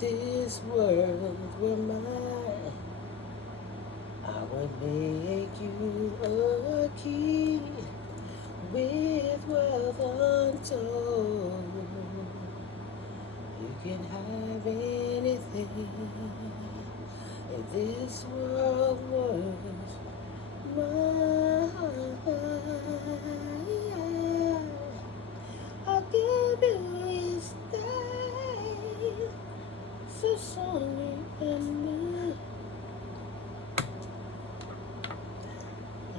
this world were mine, I would make you a king with wealth untold. You can have anything if this world was mine. I'll give you his day, so sorry and me.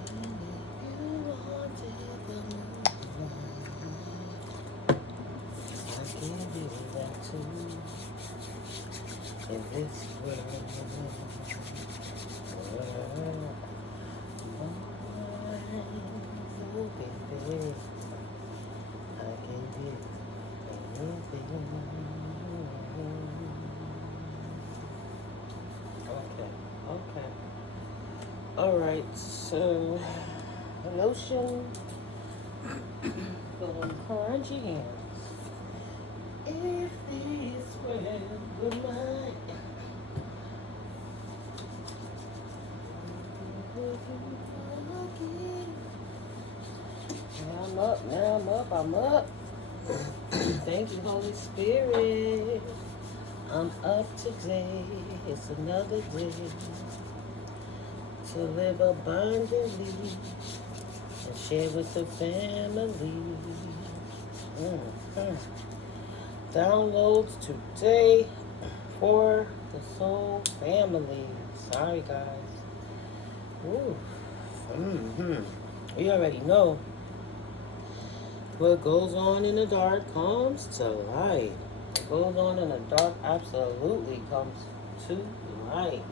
And if you wanted the moonlight, I'll give you that too. In this world, oh baby, I give you anything. Okay. Alright, so lotion for them crunchy hands. If this world were mine, now I'm up. Thank you, Holy Spirit. I'm up today. It's another day to live abundantly and share with the family. Downloads today for the soul family. Sorry, guys. Ooh. We already know what goes on in the dark comes to light. What goes on in the dark absolutely comes to light.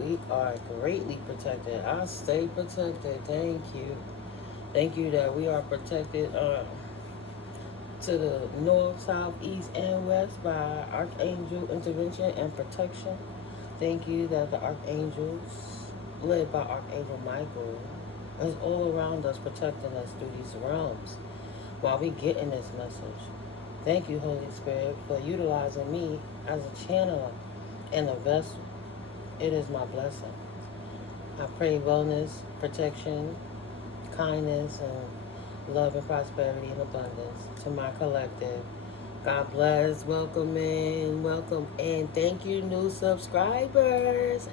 We are greatly protected. I stay protected. Thank you. Thank you that we are protected to the north, south, east, and west by Archangel intervention and protection. Thank you that the archangels, led by Archangel Michael, is all around us, protecting us through these realms while we get in this message. Thank you, Holy Spirit, for utilizing me as a channeler and a vessel. It is my blessing. I pray wellness, protection, kindness, and love and prosperity and abundance to my collective. God bless. Welcome in. Welcome in. Thank you, new subscribers.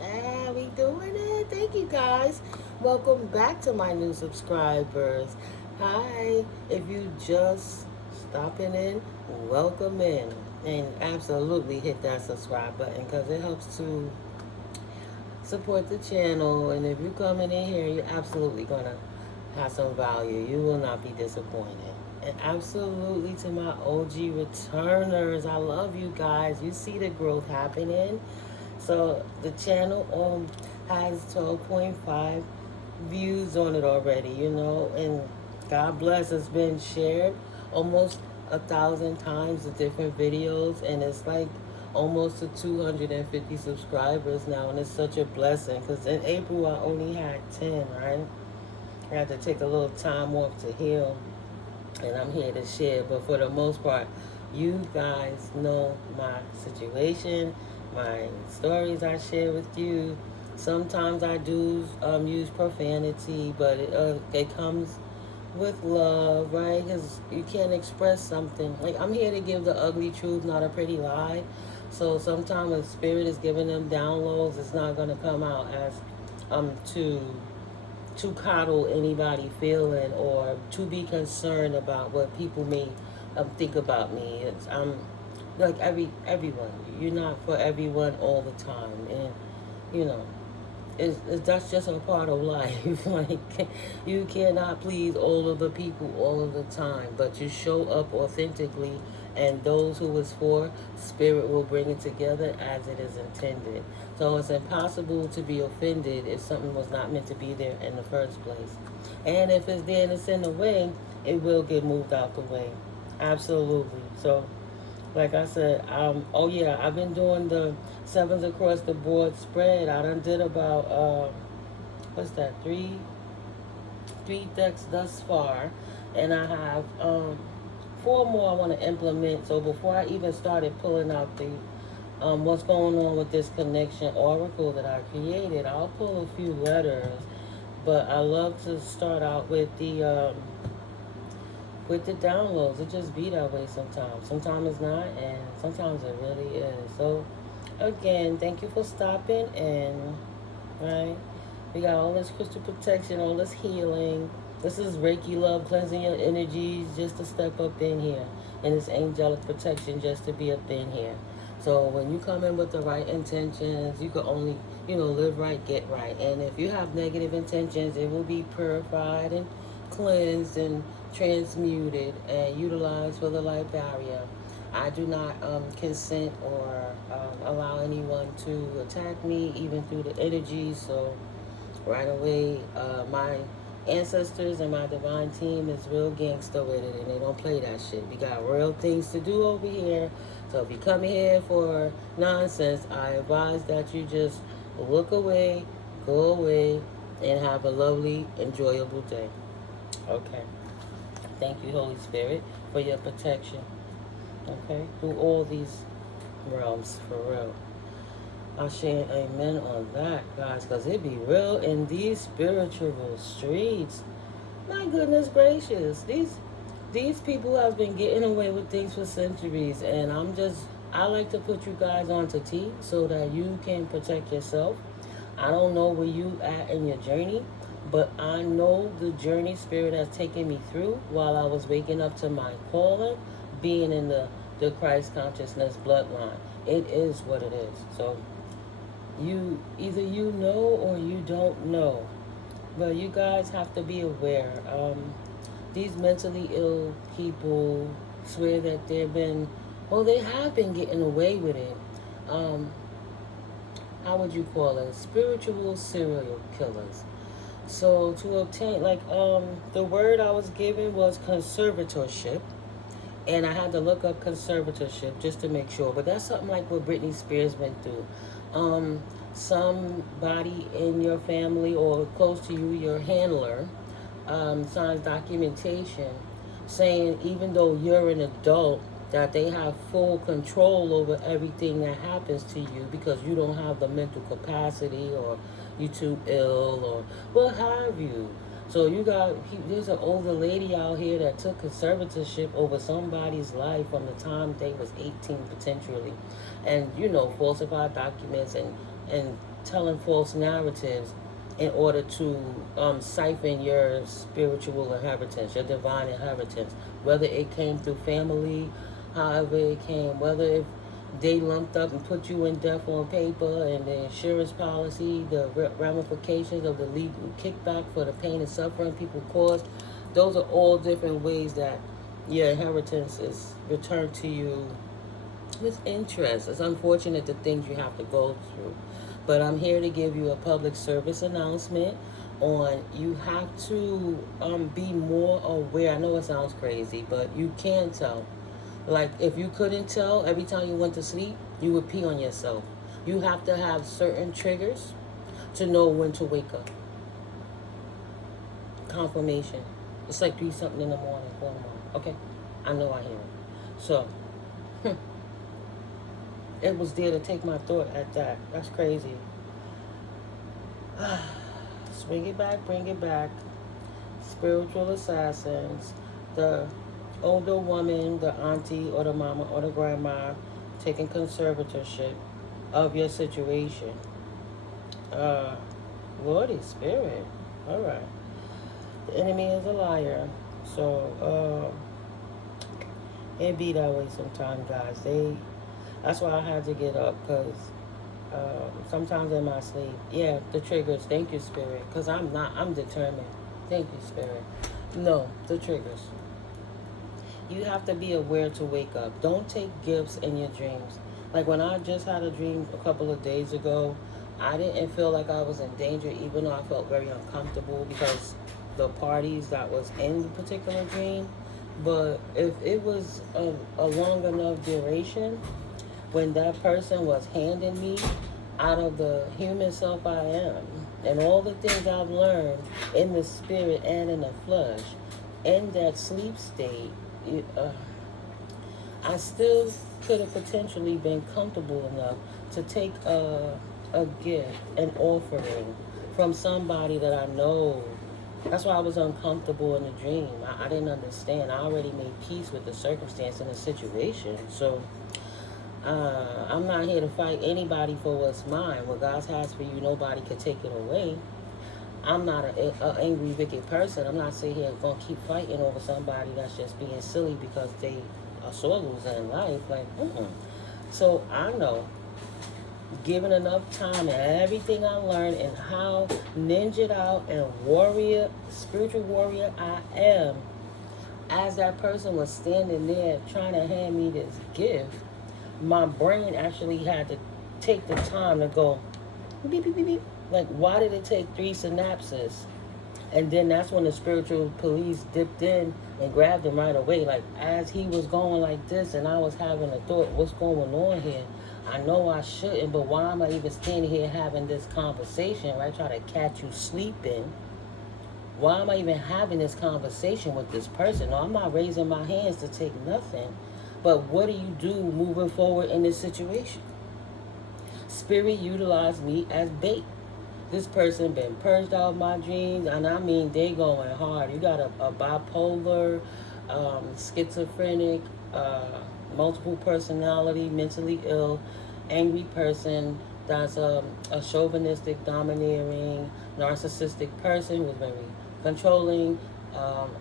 We doing it. Thank you, guys. Welcome back to my new subscribers. Hi. If you just stopping in, welcome in. And absolutely hit that subscribe button because it helps to support the channel. And if you're coming in here, you're absolutely going to have some value. You will not be disappointed. And absolutely to my OG returners, I love you guys. You see the growth happening. So the channel has 12.5 views on it already, you know, and God bless, it's been shared almost 1,000 times, the different videos, and it's like almost to 250 subscribers now, and it's such a blessing because in April I only had 10, right? I had to take a little time off to heal, and I'm here to share. But for the most part, you guys know my situation, my stories I share with you. Sometimes I do use profanity, but it comes with love, right? Because you can't express something. Like, I'm here to give the ugly truth, not a pretty lie. So sometimes when spirit is giving them downloads, it's not going to come out as to coddle anybody feeling or to be concerned about what people may think about me. It's like everyone. You're not for everyone all the time, and you know, that's just a part of life. Like, you cannot please all of the people all of the time, but you show up authentically, and those who it's for, spirit will bring it together as it is intended. So it's impossible to be offended if something was not meant to be there in the first place. And if it's there and it's in the way, it will get moved out the way. Absolutely. So, like I said, oh yeah, I've been doing the sevens across the board spread. I done did about, what's that, three decks thus far. And I have 4 more I want to implement. So before I even started pulling out the what's going on with this connection oracle that I created, I'll pull a few letters, but I love to start out with the downloads. It just be that way sometimes. Sometimes it's not, and sometimes it really is. So again, thank you for stopping in. Right, we got all this crystal protection, all this healing. This is Reiki love, cleansing your energies just to step up in here, and it's angelic protection just to be up in here. So when you come in with the right intentions, you can only, live right, get right. And if you have negative intentions, it will be purified and cleansed and transmuted and utilized for the light barrier. I do not consent or allow anyone to attack me, even through the energy. So right away, my ancestors and my divine team is real gangster with it, and they don't play that shit. We got real things to do over here. So if you come here for nonsense, I advise that you just look away, go away, and have a lovely, enjoyable day. Okay. Thank you, Holy Spirit, for your protection. Okay, through all these realms, for real. I'll share amen on that, guys, because it be real in these spiritual streets. My goodness gracious, these people have been getting away with things for centuries, and I like to put you guys onto tea so that you can protect yourself. I don't know where you at in your journey, but I know the journey Spirit has taken me through while I was waking up to my calling, being in the Christ consciousness bloodline. It is what it is. So either you know or you don't know, but you guys have to be aware. These mentally ill people swear that they have been getting away with it. How would you call it? Spiritual serial killers. So to obtain, the word I was given was conservatorship. And I had to look up conservatorship just to make sure. But that's something like what Britney Spears went through. Somebody in your family or close to you, your handler, signs documentation saying even though you're an adult, that they have full control over everything that happens to you because you don't have the mental capacity, or you too ill, or what have you. So there's an older lady out here that took conservatorship over somebody's life from the time they was 18 potentially. And, falsified documents and telling false narratives in order to siphon your spiritual inheritance, your divine inheritance. Whether it came through family, however it came, whether if they lumped up and put you in death on paper, and the insurance policy, the ramifications of the legal kickback for the pain and suffering people caused. Those are all different ways that your inheritance is returned to you with interest. It's unfortunate the things you have to go through. But I'm here to give you a public service announcement on you have to be more aware. I know it sounds crazy, but you can tell. Like, if you couldn't tell, every time you went to sleep, you would pee on yourself. You have to have certain triggers to know when to wake up. Confirmation. It's like 3 something in the morning, 4 in the morning. Okay? I know I hear it. So, it was there to take my thought at that. That's crazy. Swing it back, bring it back. Spiritual assassins. The older woman, the auntie or the mama or the grandma, taking conservatorship of your situation. Lordy Spirit. All right. The enemy is a liar. So, it be that way sometimes, guys. That's why I had to get up, because sometimes in my sleep, the triggers. Thank you, Spirit, because I'm determined. Thank you, Spirit. No, the triggers. You have to be aware to wake up. Don't take gifts in your dreams. Like when I just had a dream a couple of days ago, I didn't feel like I was in danger, even though I felt very uncomfortable because the parties that was in the particular dream. But if it was a long enough duration, when that person was handing me out of the human self I am, and all the things I've learned in the spirit and in the flesh, in that sleep state, I still could have potentially been comfortable enough to take a gift, an offering from somebody that I know. That's why I was uncomfortable in the dream. I didn't understand. I already made peace with the circumstance and the situation. So I'm not here to fight anybody for what's mine. What God has for you, nobody can take it away. I'm not an angry, wicked person. I'm not sitting here going to keep fighting over somebody that's just being silly because they are sore loser in life. Like, So I know, given enough time and everything I learned and how ninja'd out and warrior, spiritual warrior I am, as that person was standing there trying to hand me this gift, my brain actually had to take the time to go, beep, beep, beep, beep. Like, why did it take 3 synapses? And then that's when the spiritual police dipped in and grabbed him right away. Like, as he was going like this and I was having a thought, what's going on here? I know I shouldn't, but why am I even standing here having this conversation, right? Try to catch you sleeping. Why am I even having this conversation with this person? No, I'm not raising my hands to take nothing. But what do you do moving forward in this situation? Spirit utilized me as bait. This person been purged out of my dreams, and I mean they going hard. You got a bipolar, schizophrenic, multiple personality, mentally ill, angry person that's a chauvinistic, domineering, narcissistic person who's very controlling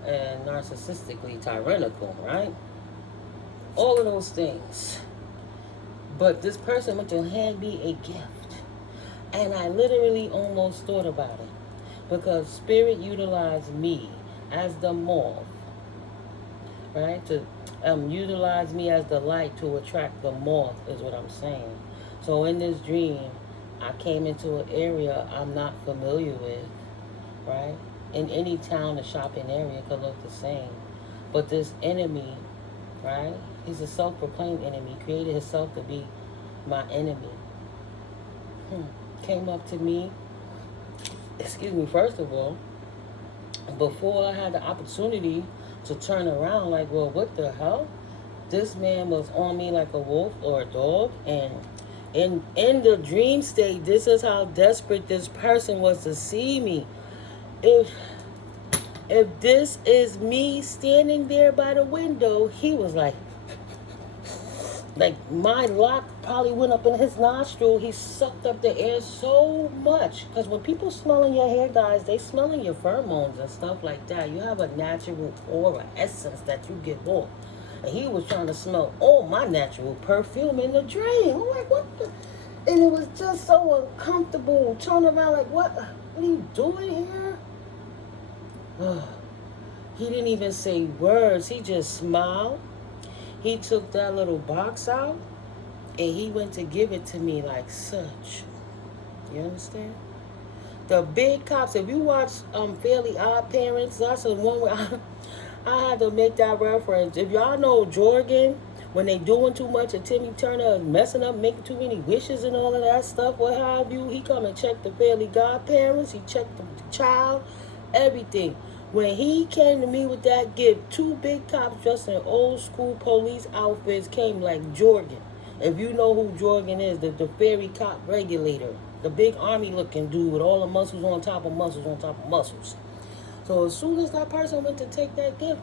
and narcissistically tyrannical, right? All of those things. But this person went to hand me a gift. And I literally almost thought about it. Because Spirit utilized me as the moth, right? To utilize me as the light to attract the moth is what I'm saying. So in this dream, I came into an area I'm not familiar with, right? In any town or shopping area, it could look the same. But this enemy, right? He's a self-proclaimed enemy. He created himself to be my enemy. Came up to me, first of all, before I had the opportunity to turn around, like, well, what the hell? This man was on me like a wolf or a dog, and in the dream state, this is how desperate this person was to see me. If this is me standing there by the window, he was like my lock probably went up in his nostril. He sucked up the air so much. Because when people smelling your hair, guys, they smelling your pheromones and stuff like that. You have a natural aura, essence that you give off. And he was trying to smell all my natural perfume in the dream. I'm like, what the? And it was just so uncomfortable. Turn around like, what are you doing here? He didn't even say words. He just smiled. He took that little box out and he went to give it to me like such. You understand? The big cops, if you watch Fairly Odd Parents, that's the one where I had to make that reference. If y'all know Jorgen, when they doing too much and Timmy Turner messing up, making too many wishes and all of that stuff, what have you, he come and check the Fairly Godparents, he checked the child, everything. When he came to me with that gift, 2 big cops dressed in old school police outfits came like Jorgen. If you know who Jorgen is, the fairy cop regulator, the big army looking dude with all the muscles on top of muscles on top of muscles. So as soon as that person went to take that gift,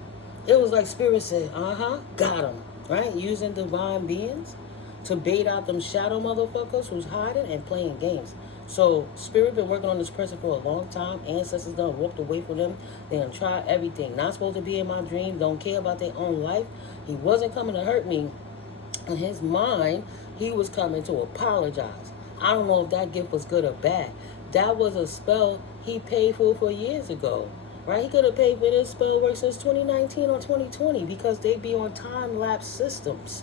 it was like Spirit said, got him, right? Using divine beings to bait out them shadow motherfuckers who's hiding and playing games. So Spirit been working on this person for a long time. Ancestors done walked away from them. They done tried everything. Not supposed to be in my dream. Don't care about their own life. He wasn't coming to hurt me. In his mind, he was coming to apologize. I don't know if that gift was good or bad. That was a spell he paid for years ago. Right? He could have paid for this spell work since 2019 or 2020 because they be on time-lapse systems.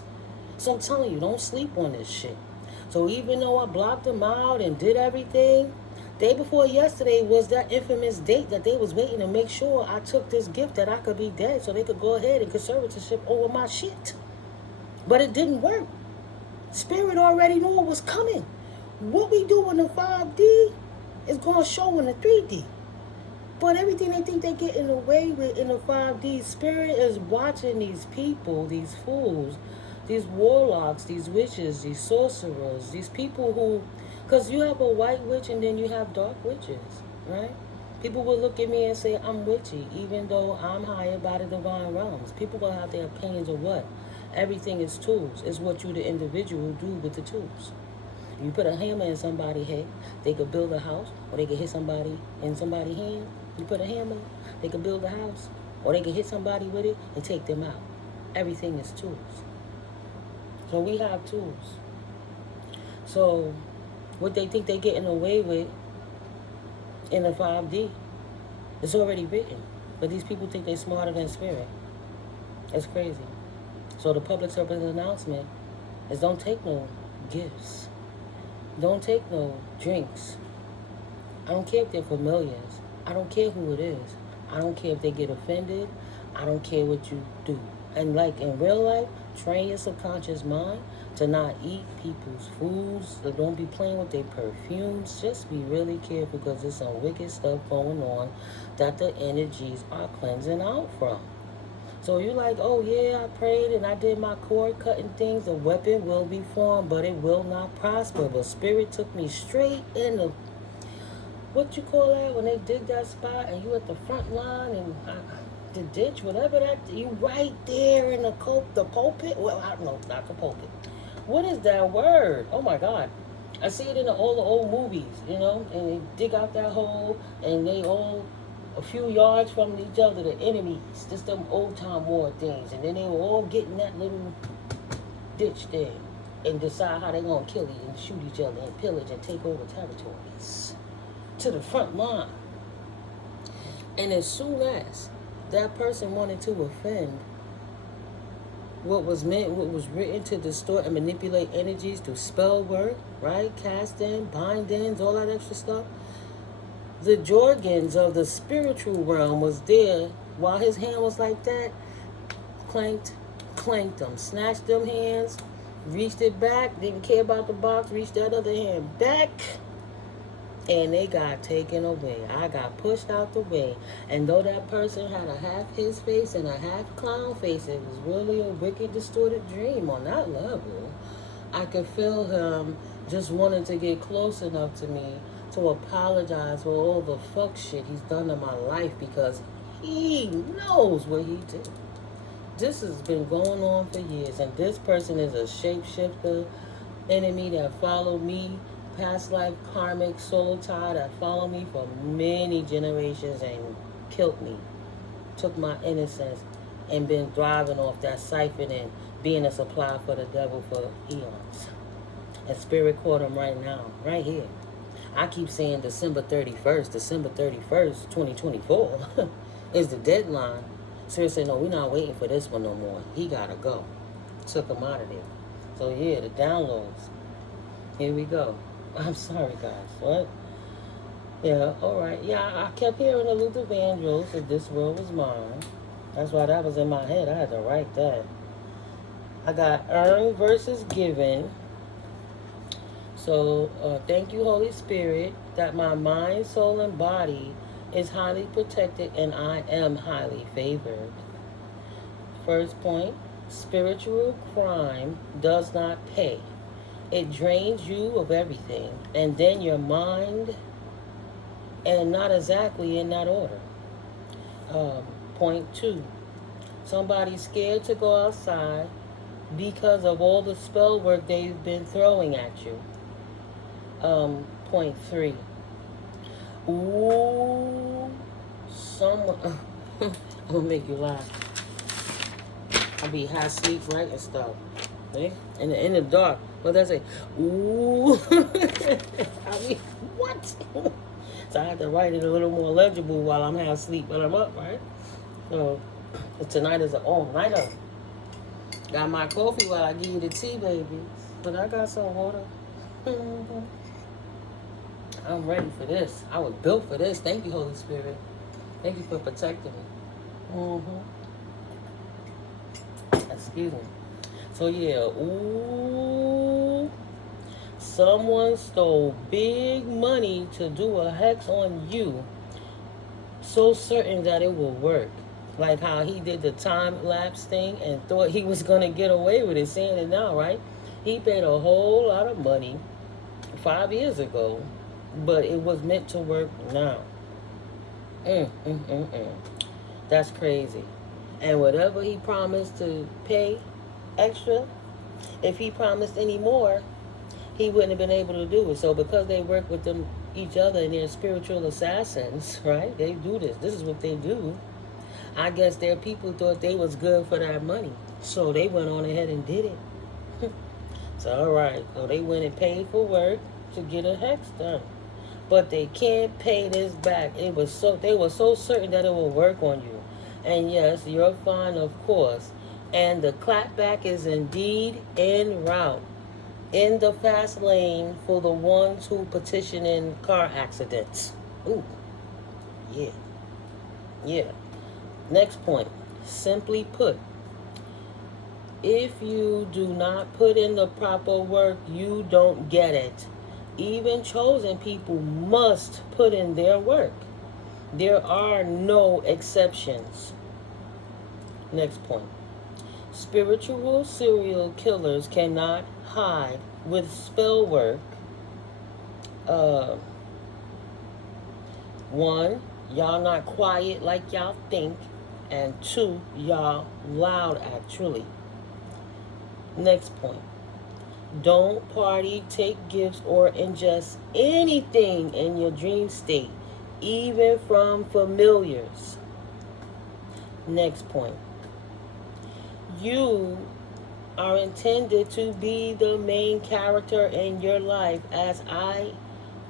So I'm telling you, don't sleep on this shit. So even though I blocked them out and did everything, day before yesterday was that infamous date that they was waiting to make sure I took this gift that I could be dead so they could go ahead and conservatorship over my shit. But it didn't work. Spirit already knew it was coming. What we do in the 5D is going to show in the 3D. But everything they think they getting away with in the 5D, Spirit is watching these people, these fools, these warlocks, these witches, these sorcerers, these people who, because you have a white witch and then you have dark witches, right? People will look at me and say I'm witchy, even though I'm hired by the divine realms. People will have their opinions of what? Everything is tools. It's what you, the individual, do with the tools. You put a hammer in somebody's head, they could build a house, or they could hit somebody in somebody's hand. You put a hammer, they could build a house, or they could hit somebody with it and take them out. Everything is tools. So we have tools. So what they think they're getting away with in the 5D, it's already written. But these people think they're smarter than spirit. It's crazy. So the public service announcement is don't take no gifts. Don't take no drinks. I don't care if they're familiars. I don't care who it is. I don't care if they get offended. I don't care what you do. And like in real life, train your subconscious mind to not eat people's foods. So don't be playing with their perfumes. Just be really careful because there's some wicked stuff going on that the energies are cleansing out from. So you're like, oh yeah, I prayed and I did my cord cutting things. The weapon will be formed, but it will not prosper. But spirit took me straight in the, what you call that, when they dig that spot and you at the front line and the ditch, whatever that, you right there in the pulpit. Well, I don't know, not the pulpit. What is that word? Oh my God. I see it in all the old movies, you know, and they dig out that hole and they all a few yards from each other, the enemies, just them old time war things, and then they will all get in that little ditch there and decide how they're gonna kill each and shoot each other and pillage and take over territories to the front line. And as soon as that person wanted to offend what was meant, what was written to distort and manipulate energies through spell work, right? Casting, bindings, all that extra stuff. The Jorgens of the spiritual realm was there while his hand was like that, clanked them, snatched them hands, reached it back, didn't care about the box, reached that other hand back, and they got taken away. I got pushed out the way. And though that person had a half his face and a half clown face, it was really a wicked, distorted dream on that level. I could feel him just wanting to get close enough to me to apologize for all the fuck shit he's done in my life because he knows what he did. This has been going on for years, and this person is a shapeshifter enemy that followed me, past life karmic soul tie that followed me for many generations and killed me, took my innocence, and been thriving off that siphon and being a supply for the devil for eons. And spirit caught him right now, right here. I keep saying December 31st, 2024 is the deadline. Spirit said, no, we're not waiting for this one no more. He got to go. Took him out of there. So yeah, the downloads. Here we go. I'm sorry, guys. What? Yeah, all right. Yeah, I kept hearing the Luther Vandross that this world was mine. That's why that was in my head. I had to write that. I got earned versus given. So thank you, Holy Spirit, that my mind, soul, and body is highly protected and I am highly favored. First point, spiritual crime does not pay. It drains you of everything, and then your mind, and not exactly in that order. Point 2, somebody's scared to go outside because of all the spell work they've been throwing at you. Point 3. Ooh, someone. I'm gonna make you laugh. I'll be half asleep, right, and stuff. See? In the dark. What does that say? Ooh. I mean, what? So I have to write it a little more legible while I'm half asleep, but I'm up, right? So tonight is an all-nighter. Got my coffee while I give you the tea, baby. But I got some water. I'm ready for this. I was built for this. Thank you, Holy Spirit. Thank you for protecting me. Excuse me. So yeah, ooh, someone stole big money to do a hex on you, so certain that it will work. Like how he did the time lapse thing and thought he was going to get away with it, saying it now, right? He paid a whole lot of money 5 years ago, but it was meant to work now. That's crazy. And whatever he promised to pay extra, if he promised any more, he wouldn't have been able to do it. So because they work with them each other and they're spiritual assassins, right? They do this. This is what they do. I guess their people thought they was good for that money. So they went on ahead and did it. So all right. So they went and paid for work to get a hex done. But they can't pay this back. They were so certain that it will work on you. And yes, you're fine, of course. And the clapback is indeed en route, in the fast lane for the ones who petition in car accidents. Ooh, yeah, yeah. Next point. Simply put, if you do not put in the proper work, you don't get it. Even chosen people must put in their work. There are no exceptions. Next point. Spiritual serial killers cannot hide with spell work. 1, y'all not quiet like y'all think. And 2, y'all loud actually. Next point. Don't party, take gifts, or ingest anything in your dream state, even from familiars. Next point. You are intended to be the main character in your life, as I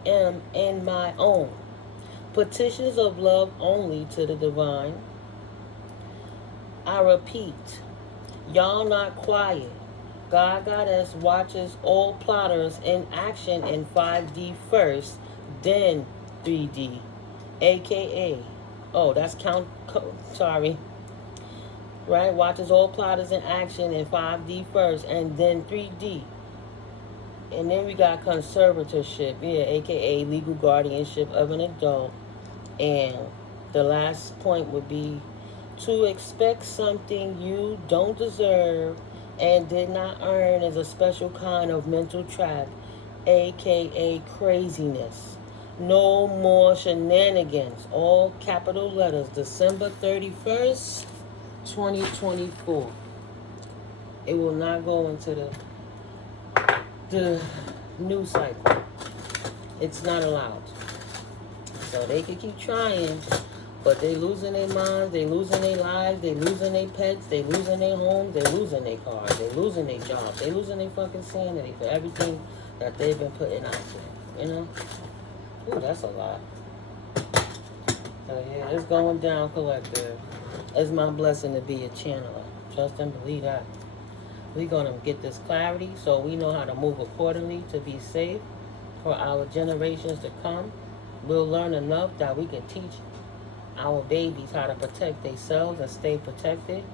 am in my own. Petitions of love only to the divine. I repeat, y'all not quiet. God Goddess watches all plotters in action in 5D first, then 3D, aka, oh, that's sorry. Right? Watches all plotters in action in 5D first, and then 3D. And then we got conservatorship, yeah, aka legal guardianship of an adult. And the last point would be to expect something you don't deserve and did not earn is a special kind of mental trap, aka craziness. No more shenanigans. All capital letters. December 31st, 2024. It will not go into the news cycle. It's not allowed. So they can keep trying, but they losing their minds, they losing their lives, they losing their pets, they losing their homes, they losing their cars, they losing their jobs, they losing their fucking sanity for everything that they've been putting out there. You know? Ooh, that's a lot. So yeah, it's going down, collective. It's my blessing to be a channeler. Trust and believe that. We're going to get this clarity so we know how to move accordingly to be safe for our generations to come. We'll learn enough that we can teach our babies how to protect themselves and stay protected.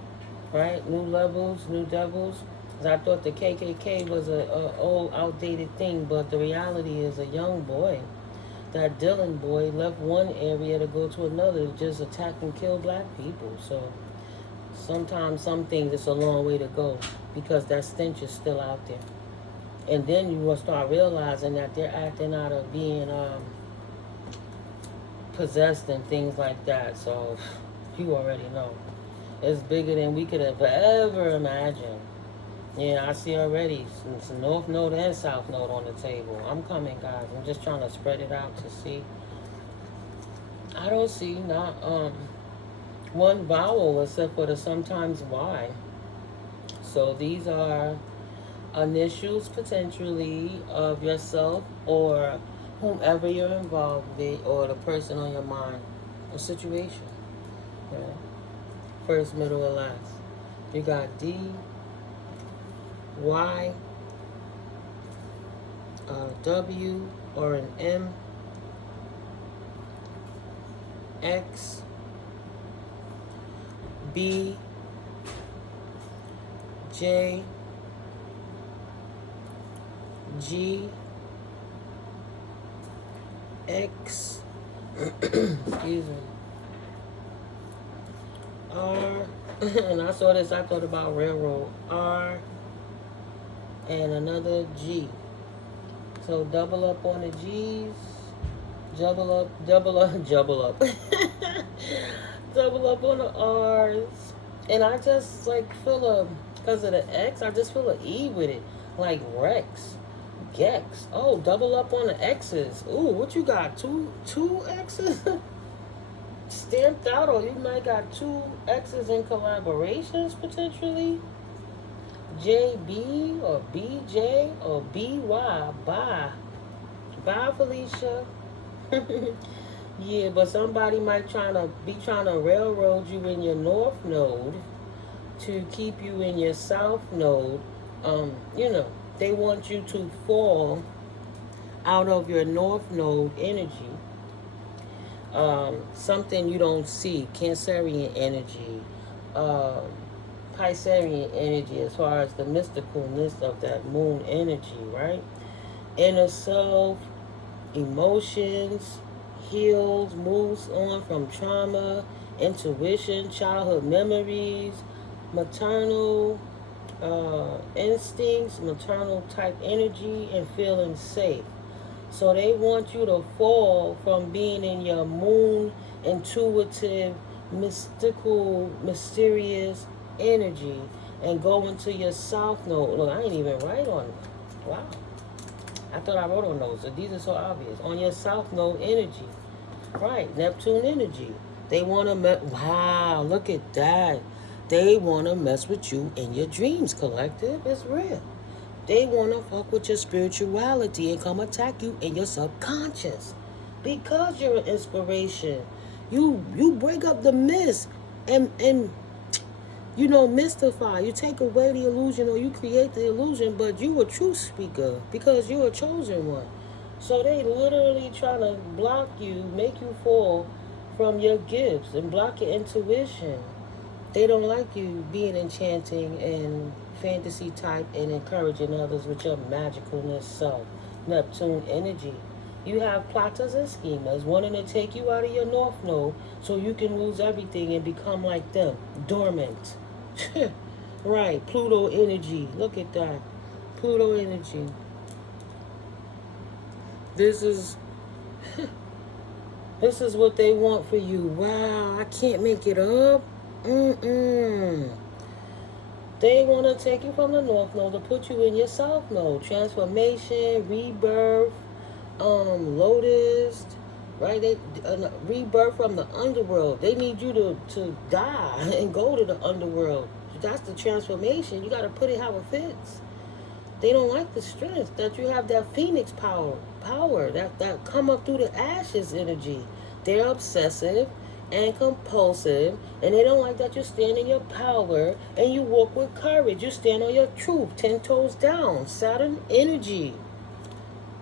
Right? New levels, new devils. Because I thought the KKK was a old, outdated thing, but the reality is a young boy. That Dylan boy left one area to go to another to just attack and kill black people. So sometimes some things it's a long way to go because that stench is still out there. And then you will start realizing that they're acting out of being possessed and things like that. So you already know. It's bigger than we could have ever imagined. Yeah, I see already some North Node and South Node on the table. I'm coming, guys. I'm just trying to spread it out to see. I don't see not one vowel except for the sometimes Y. So these are initials potentially of yourself or whomever you're involved with or the person on your mind or situation. Right? First, middle, or last. You got D, Y, W, or an M, X, B, J, G, X, excuse me, R. And I saw this, I thought about railroad. R and another G. So double up on the G's. Double up, double up, double up. Double up on the R's. And I just like feel because of the X, I just feel an E with it. Like Rex. Gex. Oh, double up on the X's. Ooh, what you got? Two X's? Stamped out, or you might got two X's in collaborations potentially. JB or BJ or BY. Bye. Bye, Felicia. Yeah, but somebody might be trying to railroad you in your north node to keep you in your south node. They want you to fall out of your north node energy. Something you don't see, Cancerian energy, Piscean energy, as far as the mysticalness of that moon energy, right? Inner self, emotions, heals, moves on from trauma, intuition, childhood memories, maternal instincts, maternal type energy, and feeling safe. So they want you to fall from being in your moon, intuitive, mystical, mysterious energy and go into your south node. Look, I ain't even write on it. Wow. I thought I wrote on those. So these are so obvious. On your south node energy. Right. Neptune energy. They want to wow, look at that. They want to mess with you in your dreams, collective. It's real. They want to fuck with your spirituality and come attack you in your subconscious. Because you're an inspiration. You break up the myths and mystify. You take away the illusion or you create the illusion, but you a truth speaker because you're a chosen one. So they literally trying to block you, make you fall from your gifts and block your intuition. They don't like you being enchanting and fantasy type and encouraging others with your magicalness self. Neptune energy. You have plotters and schemers wanting to take you out of your north node so you can lose everything and become like them. Dormant. Right. Pluto energy. Look at that. Pluto energy. This is what they want for you. Wow. I can't make it up. They want to take you from the north node to put you in your south node. Transformation, rebirth, lotus, right? Rebirth from the underworld. They need you to die and go to the underworld. That's the transformation. You got to put it how it fits. They don't like the strength that you have, that phoenix power that come up through the ashes energy. They're obsessive and compulsive, and they don't like that you stand in your power and you walk with courage. You stand on your truth, 10 toes down. Saturn energy.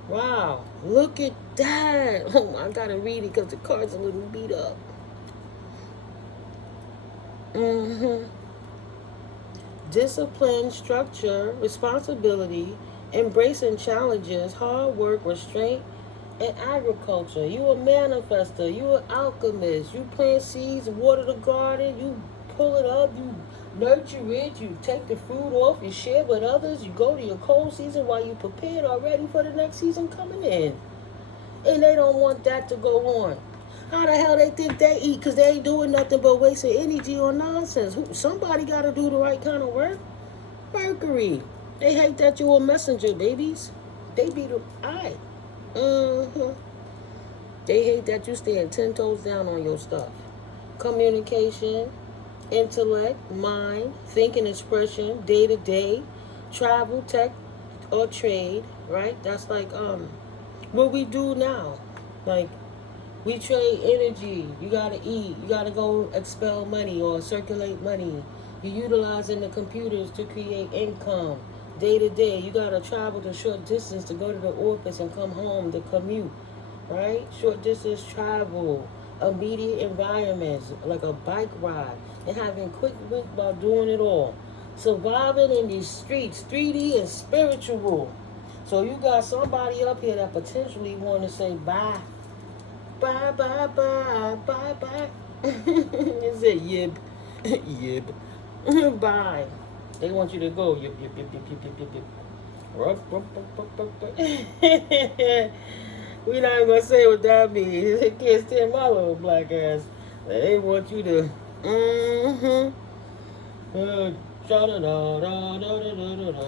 Wow, look at that. Oh, I gotta read it because the card's a little beat up. Discipline, structure, responsibility, embracing challenges, hard work, restraint, and agriculture. You a manifester. You an alchemist. You plant seeds, water the garden. You pull it up. You nurture it. You take the fruit off. You share with others. You go to your cold season while you prepared already for the next season coming in. And they don't want that to go on. How the hell they think they eat? Because they ain't doing nothing but wasting energy on nonsense. Somebody got to do the right kind of work. Mercury. They hate that you're a messenger, babies. They be the eye. They hate that you stand 10 toes down on your stuff. Communication, intellect, mind, thinking, expression, day to day, travel, tech, or trade, right? That's like what we do now. Like, we trade energy. You gotta eat. You gotta go expel money or circulate money. You're utilizing the computers to create income. Day to day, you gotta travel the short distance to go to the office and come home to commute, right? Short distance travel, immediate environments like a bike ride, and having quick wit while doing it all. Surviving in these streets, 3D and spiritual. So you got somebody up here that potentially want to say bye, bye, bye, bye, bye, bye. Is it yib? Yip. Bye. They want you to go. Yip, yip, yip, yip, yip, yip, yip, yip. Rup, rup, rup, rup, rup, rup. We not even gonna say what that means. They can't stand my little black ass. They want you to. Mm-hmm.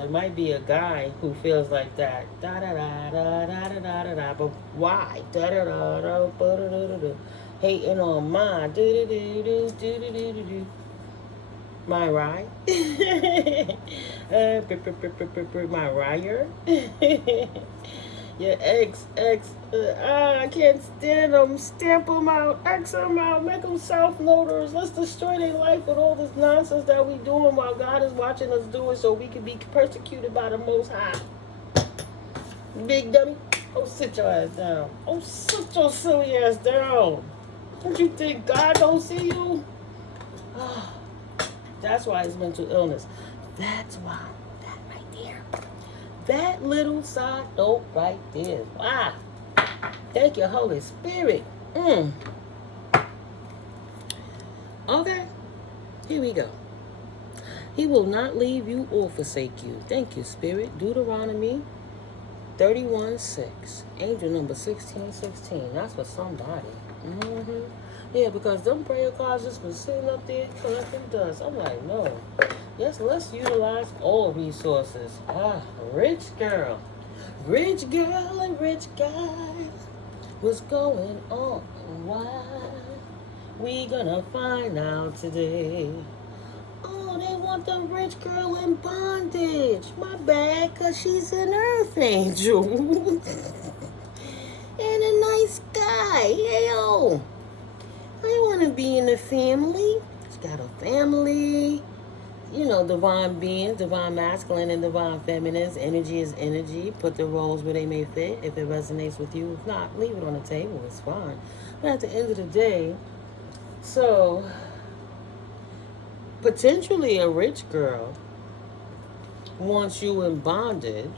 It might be a guy who feels like that. Da da da da da da da da da. But why? Da da da da da da da da. Hating on my do do do do do do do do do. My ride. My ryer. Your ex. I can't stand them. Stamp them out. X them out. Make them self-noters. Let's destroy their life with all this nonsense that we doing while God is watching us do it so we can be persecuted by the Most High. Big dummy. Oh, sit your ass down. Oh, sit your silly ass down. Don't you think God don't see you? That's why it's mental illness. That's why. That right there. That little side note right there. Wow. Thank you, Holy Spirit. Okay. Here we go. He will not leave you or forsake you. Thank you, Spirit. Deuteronomy 31:6. Angel number 1616. That's for somebody. Yeah, because them prayer cards just been sitting up there collecting dust. I'm like, no. Yes, let's utilize all resources. Rich girl. Rich girl and rich guy. What's going on? Why? We gonna find out today. Oh, they want the rich girl in bondage. My bad, because she's an earth angel. And a nice guy. Yo. I want to be in the family. She's got a family. You know, divine beings, divine masculine and divine feminines. Energy is energy. Put the roles where they may fit. If it resonates with you, if not, leave it on the table. It's fine. But at the end of the day, so potentially a rich girl wants you in bondage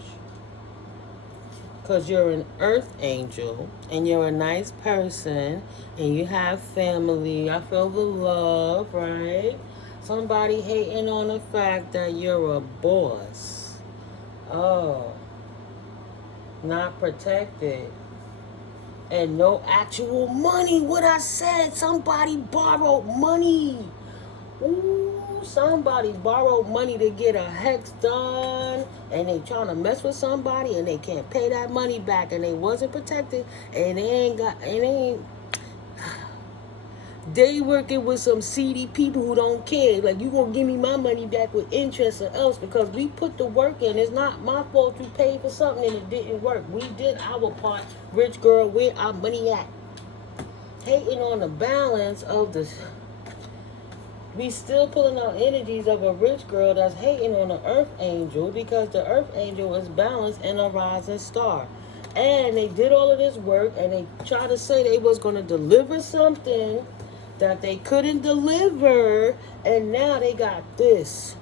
because you're an earth angel and you're a nice person and you have family. I feel the love, right? Somebody hating on the fact that you're a boss. Oh. Not protected. And no actual money. What I said, somebody borrowed money. Ooh, somebody borrowed money to get a hex done, and they trying to mess with somebody, and they can't pay that money back, and they wasn't protected, and they working with some seedy people who don't care. Like, you gonna give me my money back with interest or else, because we put the work in. It's not my fault you paid for something and it didn't work. We did our part. Rich girl, where our money at? Hating on the balance of the... We still pulling out energies of a rich girl that's hating on the earth angel, because the earth angel is balanced in a rising star. And they did all of this work, and they tried to say they was going to deliver something that they couldn't deliver, and now they got this.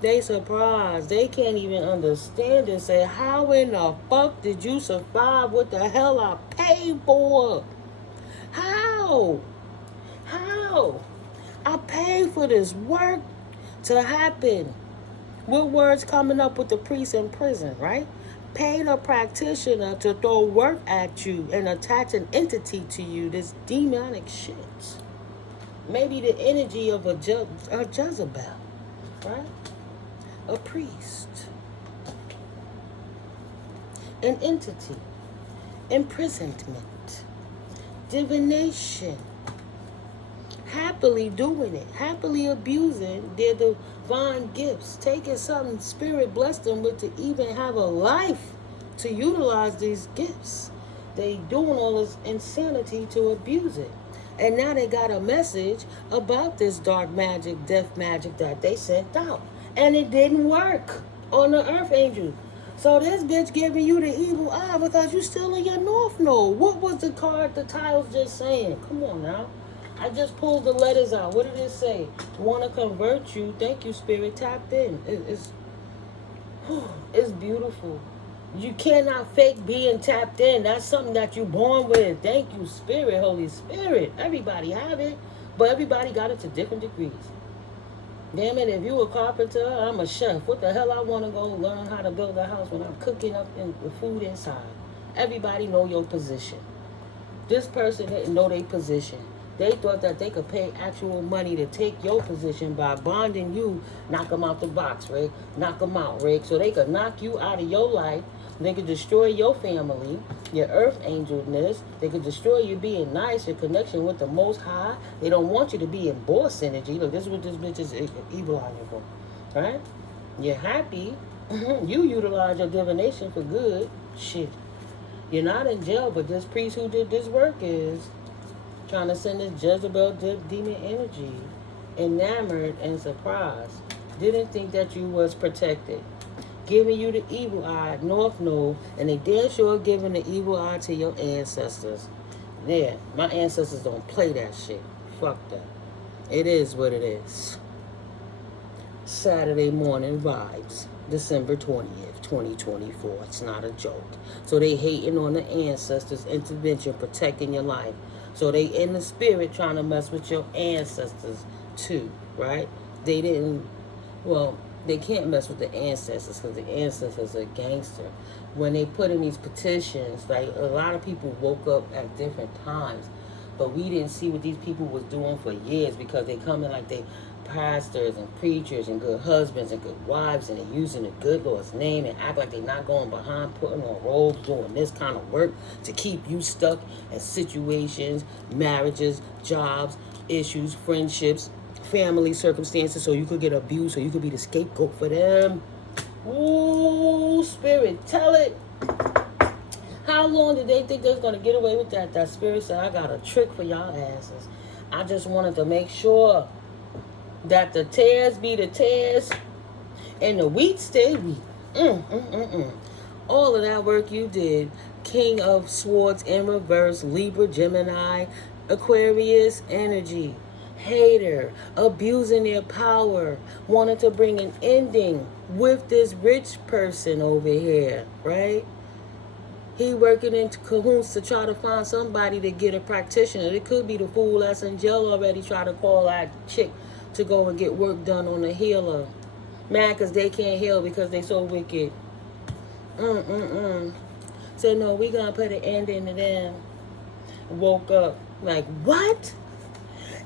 They surprised. They can't even understand it. Say, how in the fuck did you survive what the hell I paid for? How? I paid for this work to happen. What words coming up with the priest in prison, right? Paid a practitioner to throw work at you and attach an entity to you. This demonic shit. Maybe the energy of a Jezebel, right? A priest. An entity. Imprisonment. Divination. Happily doing it, happily abusing their divine gifts, taking something Spirit blessed them with to even have a life to utilize these gifts. They doing all this insanity to abuse it. And now they got a message about this dark magic, death magic that they sent out. And it didn't work on the earth angel. So this bitch giving you the evil eye because you still in your north node. What was the card, the tiles just saying? Come on now. I just pulled the letters out. What did it say? Want to convert you. Thank you, Spirit. Tapped in. It's beautiful. You cannot fake being tapped in. That's something that you're born with. Thank you, Spirit, Holy Spirit. Everybody have it, but everybody got it to different degrees. Damn it, if you a carpenter, I'm a chef. What the hell I want to go learn how to build a house when I'm cooking up the food inside? Everybody know your position. This person didn't know their position. They thought that they could pay actual money to take your position by bonding you, knock them out the box, Rick. Knock them out, Rick. So they could knock you out of your life. They could destroy your family, your earth angelness. They could destroy you being nice, your connection with the Most High. They don't want you to be in boss energy. Look, this is what this bitch is evil on you for, right? You're happy. You utilize your divination for good. Shit. You're not in jail, but this priest who did this work is trying to send this Jezebel demon energy, enamored and surprised. Didn't think that you was protected. Giving you the evil eye, North Node, and they damn sure giving the evil eye to your ancestors. Yeah, my ancestors don't play that shit. Fuck that. It is what it is. Saturday morning vibes, December 20th, 2024. It's not a joke. So they hating on the ancestors' intervention, protecting your life. So they in the spirit trying to mess with your ancestors too, right? They didn't, well, they can't mess with the ancestors because the ancestors are gangster. When they put in these petitions, like a lot of people woke up at different times, but we didn't see what these people was doing for years because they come in like they pastors and preachers and good husbands and good wives, and they're using the good Lord's name and act like they're not going behind, putting on robes, doing this kind of work to keep you stuck in situations, marriages, jobs, issues, friendships, family circumstances, so you could get abused, so you could be the scapegoat for them. Ooh, spirit, tell it. How long did they think they was going to get away with that? That spirit said, I got a trick for y'all asses. I just wanted to make sure that the tares be the tares and the wheat stay wheat. All of that work you did. King of Swords in reverse, Libra, Gemini, Aquarius energy. Hater, abusing their power, wanted to bring an ending with this rich person over here, right? He working in cahoots to try to find somebody to get a practitioner. It could be the fool that's in jail already try to call that chick to go and get work done on a healer. Mad because they can't heal because they so wicked. So no, we gonna put an ending to them. Woke up like, what?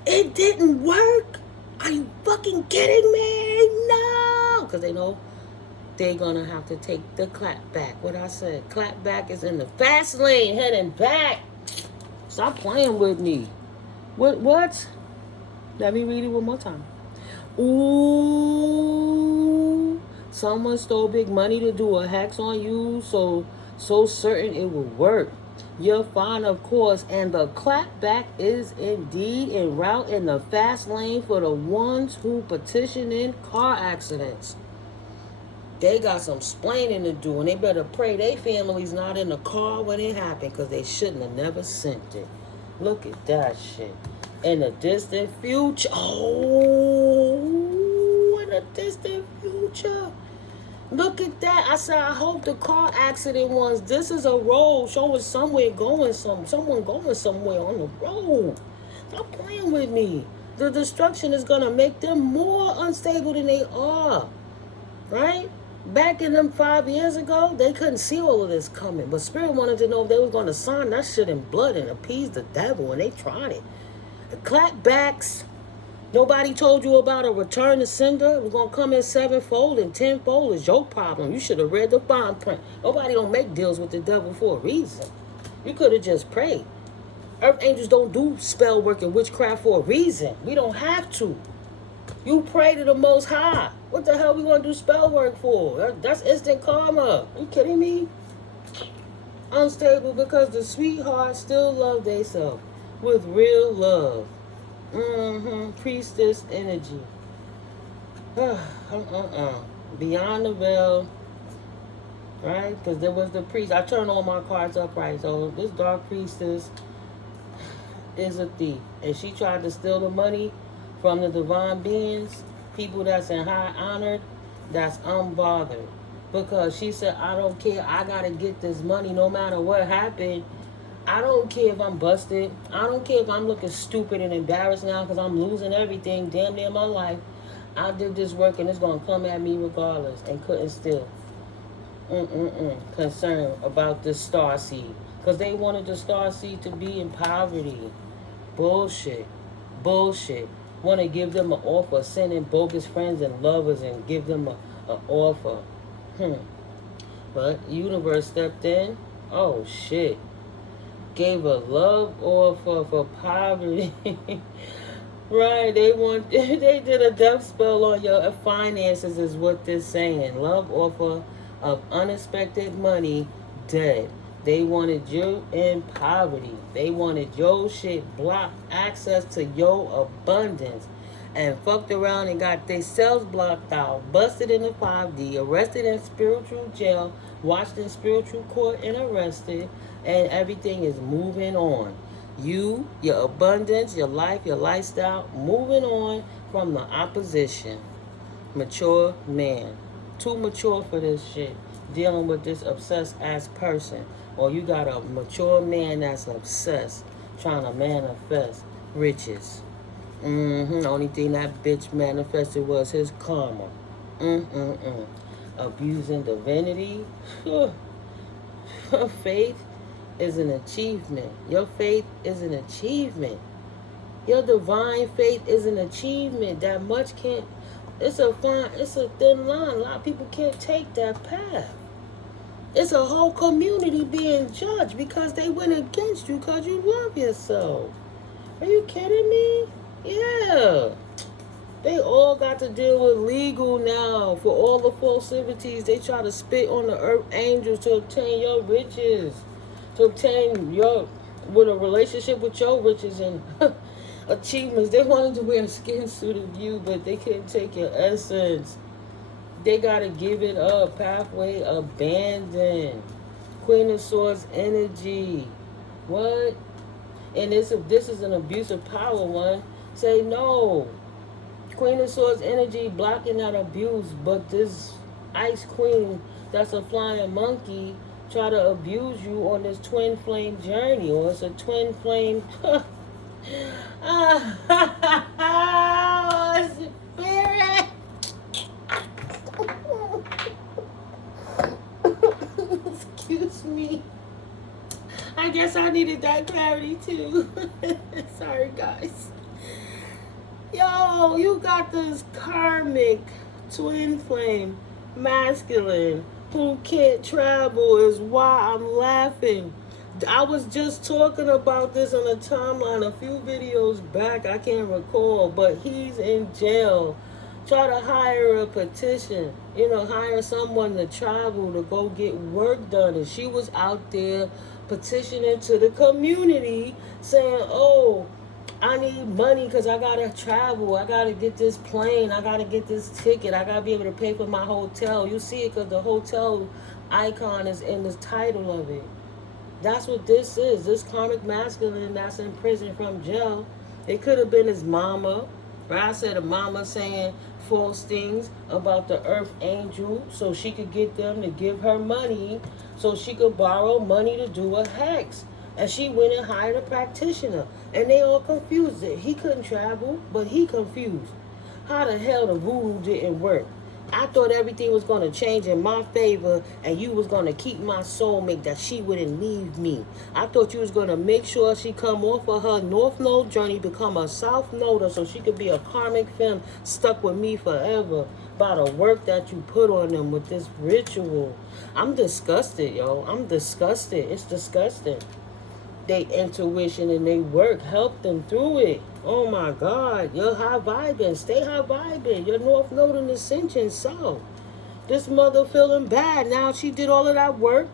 It didn't work? Are you fucking kidding me? No! Because they know they're going to have to take the clap back. What I said, clap back is in the fast lane, heading back. Stop playing with me. What? Let me read it one more time. Ooh, someone stole big money to do a hex on you, so certain it will work. You're fine, of course, and the clapback is indeed en route in the fast lane for the ones who petition in car accidents. They got some splaining to do, and they better pray their family's not in the car when it happened, because they shouldn't have never sent it. Look at that shit. In the distant future. Oh, in the distant future. Look at that. I said, I hope the car accident ones. This is a road showing someone going somewhere on the road. Stop playing with me. The destruction is going to make them more unstable than they are. Right? Back in them 5 years ago, they couldn't see all of this coming. But Spirit wanted to know if they was going to sign that shit in blood and appease the devil, and they tried it. The clapbacks. Nobody told you about a return to sender. It was going to come in 7-fold and 10-fold. Is your problem. You should have read the fine print. Nobody don't make deals with the devil for a reason. You could have just prayed. Earth angels don't do spell work and witchcraft for a reason. We don't have to. You pray to the Most High. What the hell we going to do spell work for? That's instant karma. Are you kidding me? Unstable because the sweethearts still love themselves with real love. Priestess energy. Beyond the veil. Right? Because there was the priest. I turned all my cards upright. So this dark priestess is a thief. And she tried to steal the money from the divine beings. People that's in high honor. That's unbothered. Because she said, I don't care. I got to get this money no matter what happened. I don't care if I'm busted. I don't care if I'm looking stupid and embarrassed now because I'm losing everything damn near my life. I did this work and it's gonna come at me regardless, and couldn't still concerned about this star seed. Because they wanted the star seed to be in poverty. Bullshit. Bullshit. Want to give them an offer, send in bogus friends and lovers and give them a offer. But universe stepped in. Oh shit. Gave a love offer for poverty. Right, they did a death spell on your finances is what they're saying. Love offer of unexpected money dead. They wanted you in poverty. They wanted your shit blocked access to your abundance. And fucked around and got themselves blocked out. Busted in the 5D. Arrested in spiritual jail. Watched in spiritual court and arrested. And everything is moving on. You, your abundance, your life, your lifestyle, moving on from the opposition. Mature man. Too mature for this shit. Dealing with this obsessed ass person. Or you got a mature man that's obsessed. Trying to manifest riches. The only thing that bitch manifested was his karma. Abusing divinity. Faith is an achievement. Your faith is an achievement. Your divine faith is an achievement. That much can't. It's a thin line. A lot of people can't take that path. It's a whole community being judged because they went against you because you love yourself. Are you kidding me? Yeah. They all got to deal with legal now for all the falsities. They try to spit on the earth angels to obtain your riches. To obtain with a relationship with your riches and achievements. They wanted to wear a skin suit of you, but they couldn't take your essence. They got to give it up. Pathway abandoned. Queen of Swords energy. What? And if this is an abuse of power one, say no. Queen of Swords energy blocking that abuse, but this Ice Queen that's a flying monkey try to abuse you on this twin flame journey, or it's a twin flame spirit. Excuse me. I guess I needed that clarity too. Sorry guys. Yo, you got this karmic twin flame masculine who can't travel is why I'm laughing. I was just talking about this on a timeline a few videos back. I can't recall, but he's in jail. Try to hire a petition, hire someone to travel to go get work done. And she was out there petitioning to the community saying, oh, I need money because I got to travel. I got to get this plane. I got to get this ticket. I got to be able to pay for my hotel. You see it because the hotel icon is in the title of it. That's what this is. This karmic masculine that's in prison from jail. It could have been his mama. Right? I said a mama saying false things about the earth angel so she could get them to give her money so she could borrow money to do a hex. And she went and hired a practitioner. And they all confused it. He couldn't travel, but he confused. How the hell the voodoo didn't work? I thought everything was going to change in my favor and you was going to keep my soulmate, that she wouldn't leave me. I thought you was going to make sure she come off of her North Node journey, become a South Noder so she could be a karmic femme stuck with me forever by the work that you put on them with this ritual. I'm disgusted, yo. I'm disgusted. It's disgusting. They intuition and they work help them through it. Oh my God, you're high vibing. Stay high vibing. Your North Node in Ascension. So this mother feeling bad now. She did all of that work.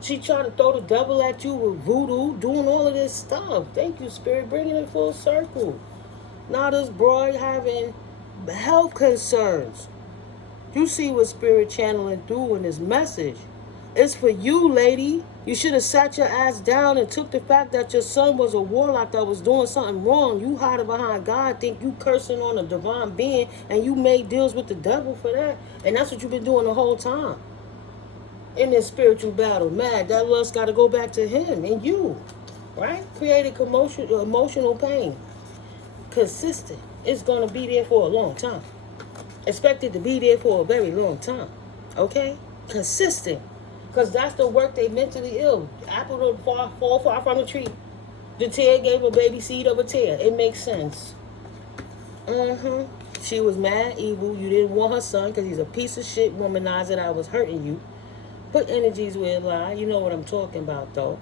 She tried to throw the devil at you with voodoo, doing all of this stuff. Thank you, Spirit, bringing it full circle. Now this broad having health concerns. You see what Spirit channeling through in this message. It's for you, lady. You should have sat your ass down and took the fact that your son was a warlock that was doing something wrong. You hiding behind God, think you cursing on a divine being, and you made deals with the devil for that. And that's what you've been doing the whole time. In this spiritual battle, mad, that lust got to go back to him and you, right? Created emotional pain. Consistent. It's going to be there for a long time. Expected to be there for a very long time. Okay? Consistent. Because that's the work they mentally ill. Apple don't fall far from the tree. The tear gave a baby seed of a tear. It makes sense. She was mad, evil. You didn't want her son because he's a piece of shit womanizer that was hurting you. Put energies where it lie. You know what I'm talking about, though.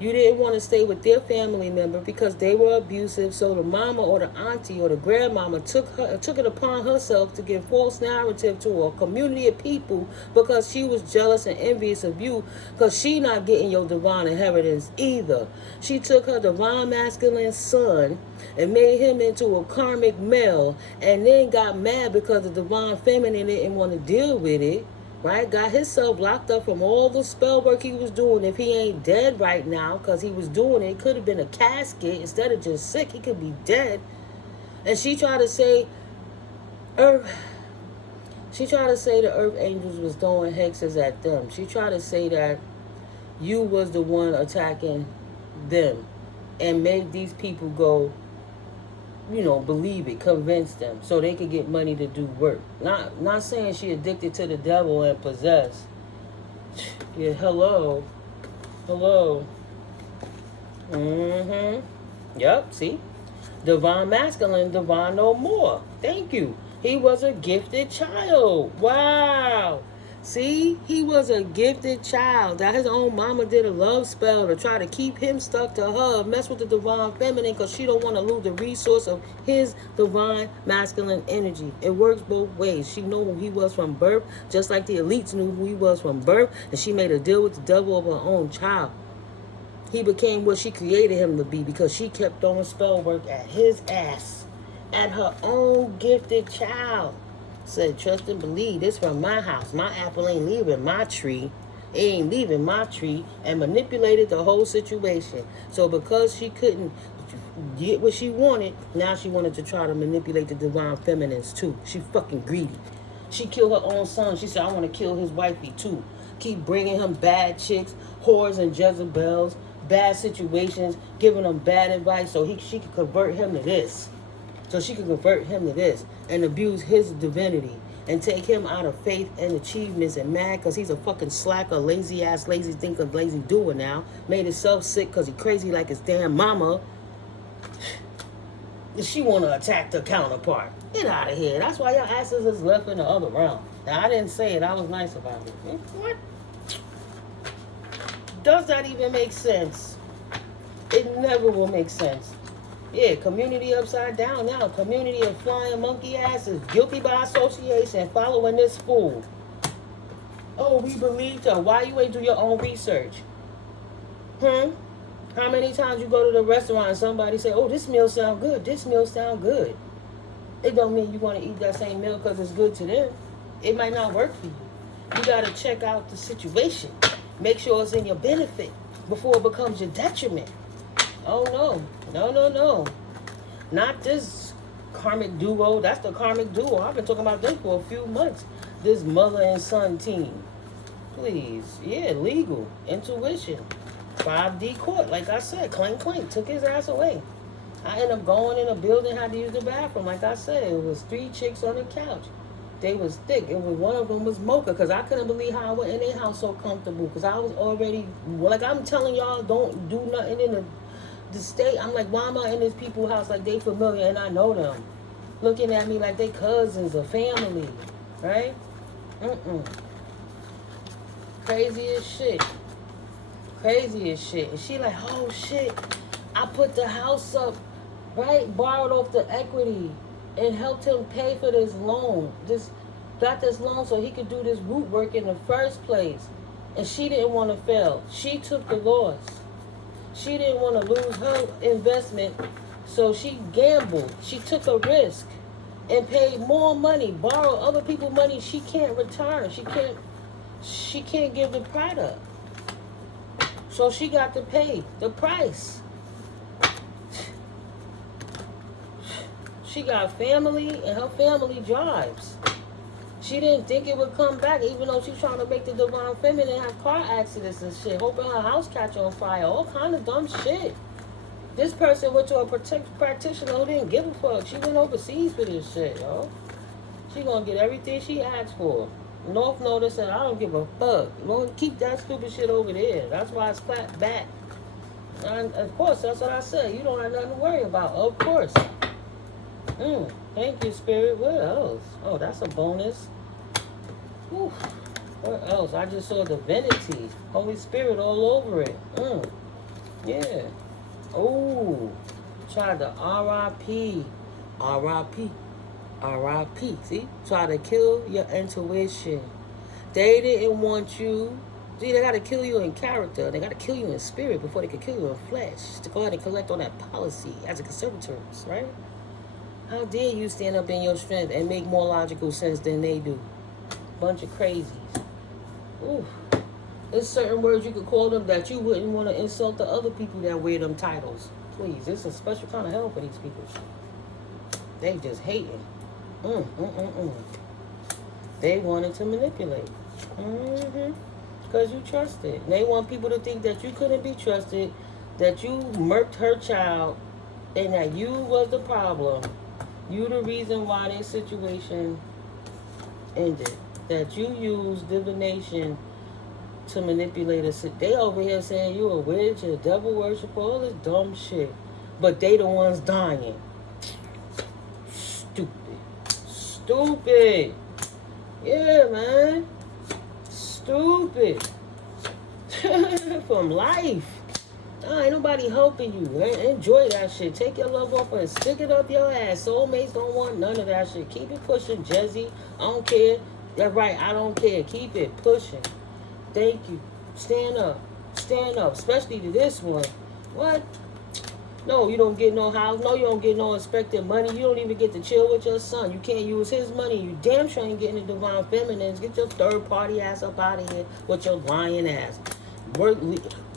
You didn't want to stay with their family member because they were abusive, so the mama or the auntie or the grandmama took it upon herself to give false narrative to a community of people because she was jealous and envious of you because she not getting your divine inheritance either. She took her divine masculine son and made him into a karmic male and then got mad because the divine feminine didn't want to deal with it. Right? Got himself locked up from all the spell work he was doing. If he ain't dead right now, because he was doing it, could have been a casket. Instead of just sick, he could be dead. And she tried to say, the earth angels was throwing hexes at them. She tried to say that you was the one attacking them and made these people go, believe it, convince them so they could get money to do work. Not saying she addicted to the devil and possessed. Yeah, hello. Yep, see? Divine masculine, divine no more. Thank you. He was a gifted child. Wow. See, he was a gifted child. That his own mama did a love spell to try to keep him stuck to her, mess with the divine feminine because she don't want to lose the resource of his divine masculine energy. It works both ways. She knew who he was from birth, just like the elites knew who he was from birth, and she made a deal with the devil of her own child. He became what she created him to be because she kept throwing spell work at his ass, at her own gifted child. Said, trust and believe. This from my house. My apple ain't leaving my tree. It ain't leaving my tree. And manipulated the whole situation. So because she couldn't get what she wanted, now she wanted to try to manipulate the divine feminines too. She fucking greedy. She killed her own son. She said, I want to kill his wifey too. Keep bringing him bad chicks, whores and Jezebels, bad situations, giving him bad advice so she could convert him to this. So she could convert him to this and abuse his divinity and take him out of faith and achievements and mad because he's a fucking slacker, lazy ass, lazy thinker, lazy doer now. Made himself sick because he crazy like his damn mama. She want to attack the counterpart. Get out of here. That's why your asses is left in the other realm. Now, I didn't say it. I was nice about it. What? Does that even make sense? It never will make sense. Yeah, community upside down now. Community of flying monkey asses, guilty by association, following this fool. Oh, we believed her. Why you ain't do your own research? How many times you go to the restaurant and somebody say, oh, this meal sound good, this meal sound good. It don't mean you want to eat that same meal because it's good to them. It might not work for you. You got to check out the situation. Make sure it's in your benefit before it becomes your detriment. Oh, no. No. Not this karmic duo. That's the karmic duo. I've been talking about this for a few months. This mother and son team. Please. Yeah, legal. Intuition. 5D court. Like I said, clank. Took his ass away. I ended up going in a building, had to use the bathroom. Like I said, it was 3 chicks on the couch. They was thick. It was one of them was mocha because I couldn't believe how I went in their house so comfortable because I was already, like I'm telling y'all, don't do nothing in the state. I'm like, why am I in this people's house like they familiar and I know them? Looking at me like they cousins or family, right? Crazy as shit. And she like, oh shit, I put the house up, right? Borrowed off the equity and helped him pay for this loan. Got this loan so he could do this root work in the first place. And she didn't want to fail. She took the loss. She didn't want to lose her investment, so she gambled. She took a risk and paid more money, borrowed other people's money she can't return. She can't give the product. So she got to pay the price. She got family and her family drives. She didn't think it would come back, even though she's trying to make the divine feminine have car accidents and shit, hoping her house catch on fire, all kind of dumb shit. This person went to a practitioner who didn't give a fuck. She went overseas for this shit, yo. She gonna get everything she asked for. North Node said, I don't give a fuck. Lord, keep that stupid shit over there. That's why it's flat back. And of course, that's what I said. You don't have nothing to worry about. Of course. Thank you, Spirit. What else? Oh, that's a bonus. Whew. What else? I just saw Divinity. Holy Spirit all over it. Yeah. Oh. Tried to R.I.P. R.I.P. R.I.P. See? Try to kill your intuition. They didn't want you. See, they got to kill you in character. They got to kill you in spirit before they could kill you in flesh. To go ahead and collect on that policy as a conservators, right? How dare you stand up in your strength and make more logical sense than they do? Bunch of crazies. Ooh. There's certain words you could call them that you wouldn't want to insult the other people that wear them titles. Please, it's a special kind of hell for these people. They just hating. They wanted to manipulate. Because you trusted. And they want people to think that you couldn't be trusted, that you murked her child, and that you was the problem. You the reason why their situation ended. That you used divination to manipulate us. They over here saying you a witch, a devil worshiper, all this dumb shit. But they the ones dying. Stupid. Yeah, man. Stupid. From life. Ain't nobody helping you. Enjoy that shit. Take your love off and stick it up your ass. Soulmates don't want none of that shit. Keep it pushing, Jezzy. I don't care. That's right. I don't care. Keep it pushing. Thank you. Stand up. Stand up. Especially to this one. What? No, you don't get no house. No, you don't get no inspected money. You don't even get to chill with your son. You can't use his money. You damn sure ain't getting the divine feminines. Get your third party ass up out of here with your lying ass. Work,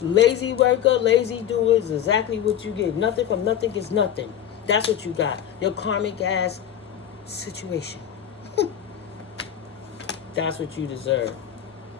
lazy worker, lazy doer is exactly what you get. Nothing from nothing is nothing. That's what you got. Your karmic ass situation. That's what you deserve.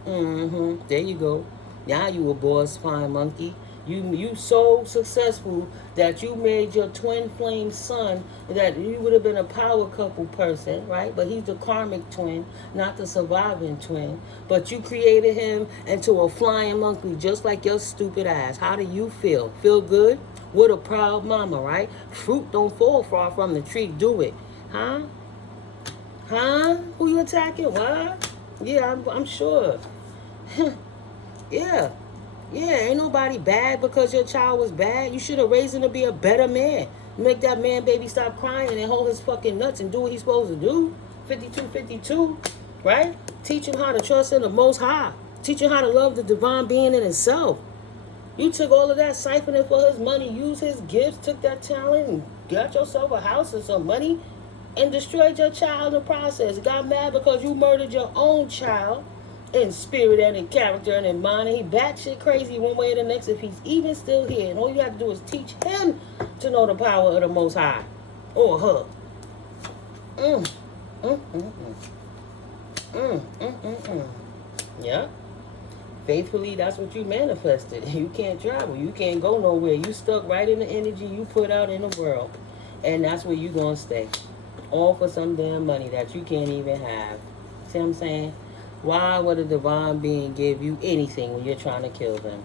There you go. Now you a boss fine monkey. You so successful that you made your twin flame son that you would have been a power couple person, right? But he's the karmic twin, not the surviving twin. But you created him into a flying monkey just like your stupid ass. How do you feel? Feel good? What a proud mama, right? Fruit don't fall far from the tree. Do it. Huh? Who you attacking? What? Yeah, I'm sure. Yeah. Yeah, ain't nobody bad because your child was bad. You should have raised him to be a better man. Make that man baby stop crying and hold his fucking nuts and do what he's supposed to do. 52, right? Teach him how to trust in the Most High. Teach him how to love the divine being in himself. You took all of that, siphoned it for his money, used his gifts, took that talent and got yourself a house and some money and destroyed your child in the process. Got mad because you murdered your own child. In spirit and in character and in mind. And he batshit crazy one way or the next if he's even still here. And all you have to do is teach him to know the power of the Most High. Or her. Yeah. Faithfully, that's what you manifested. You can't travel. You can't go nowhere. You stuck right in the energy you put out in the world. And that's where you going to stay. All for some damn money that you can't even have. See what I'm saying? Why would a divine being give you anything when you're trying to kill them?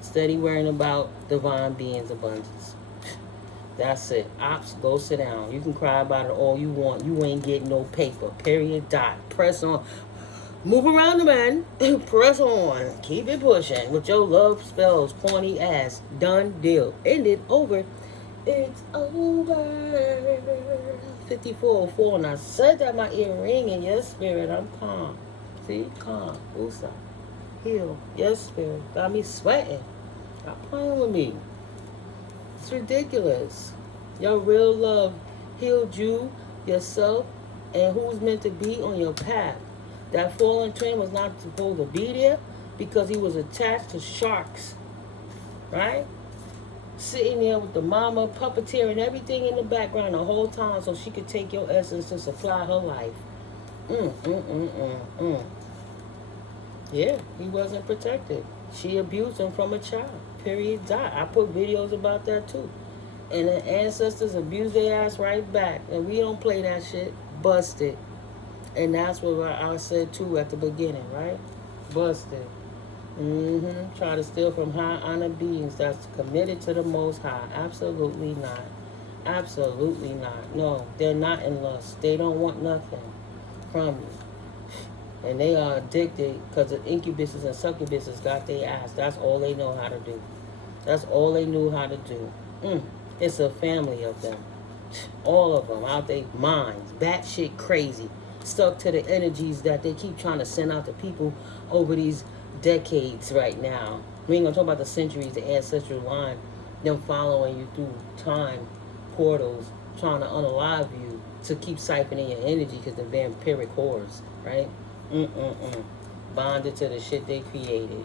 Steady worrying about divine beings' abundance. That's it. Ops, go sit down. You can cry about it all you want. You ain't getting no paper. Period. Dot. Press on. Move around the man. Press on. Keep it pushing. With your love spells, corny ass. Done deal. Ended. Over. It's over. 5404, and I said that my ear ringing. Yes, spirit, I'm calm. See, calm. Usa. Heal. Yes, spirit. Got me sweating. Stop playing with me. It's ridiculous. Your real love healed you, yourself, and who's meant to be on your path. That fallen twin was not supposed to be there because he was attached to sharks. Right? Sitting there with the mama, puppeteering everything in the background the whole time so she could take your essence to supply her life. Yeah, he wasn't protected. She abused him from a child. Period. Dot. I put videos about that too. And the ancestors abused their ass right back. And we don't play that shit. busted. And that's what I said too at the beginning, right? Busted. Try to steal from high honor beings that's committed to the Most High. Absolutely not. Absolutely not. No, they're not in lust. They don't want nothing from you. And they are addicted because the incubuses and succubuses got their ass. That's all they know how to do. That's all they knew how to do. It's a family of them. All of them out their minds. Batshit crazy. Stuck to the energies that they keep trying to send out to people over these decades right now. We ain't gonna talk about the centuries, the ancestral line, them following you through time portals, trying to unalive you to keep siphoning your energy because the vampiric whores, right? Bonded to the shit they created.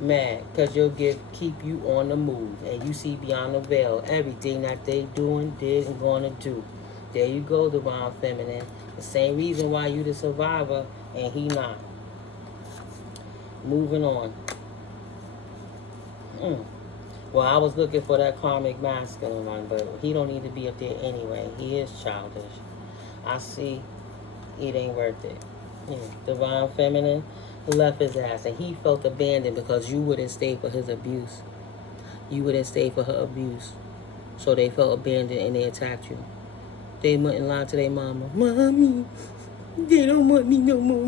Mad, because your gift keep you on the move and you see beyond the veil everything that they doing, did, and gonna do. There you go, divine feminine. The same reason why you the survivor and he not. Moving on. Well, I was looking for that karmic masculine one, but he don't need to be up there anyway. He is childish. I see it ain't worth it. Divine feminine left his ass, and he felt abandoned because you wouldn't stay for his abuse. You wouldn't stay for her abuse. So they felt abandoned and they attacked you. They wouldn't lie to their mama. Mommy, they don't want me no more.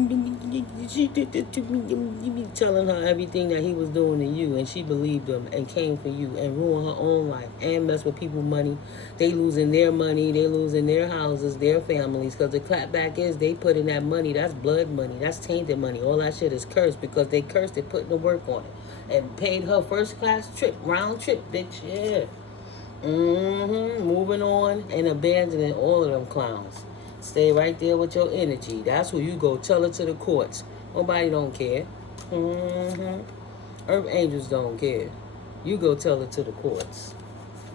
She did that to me. Telling her everything that he was doing to you, and she believed him and came for you and ruined her own life and messed with people's money. They losing their money. They losing their houses, their families, because the clapback is they put in that money. That's blood money. That's tainted money. All that shit is cursed because they cursed it, putting the work on it, and paid her first class trip, round trip, bitch. Yeah. Moving on and abandoning all of them clowns. Stay right there with your energy. That's where you go. Tell it to the courts. Nobody don't care. Earth angels don't care. You go tell it to the courts.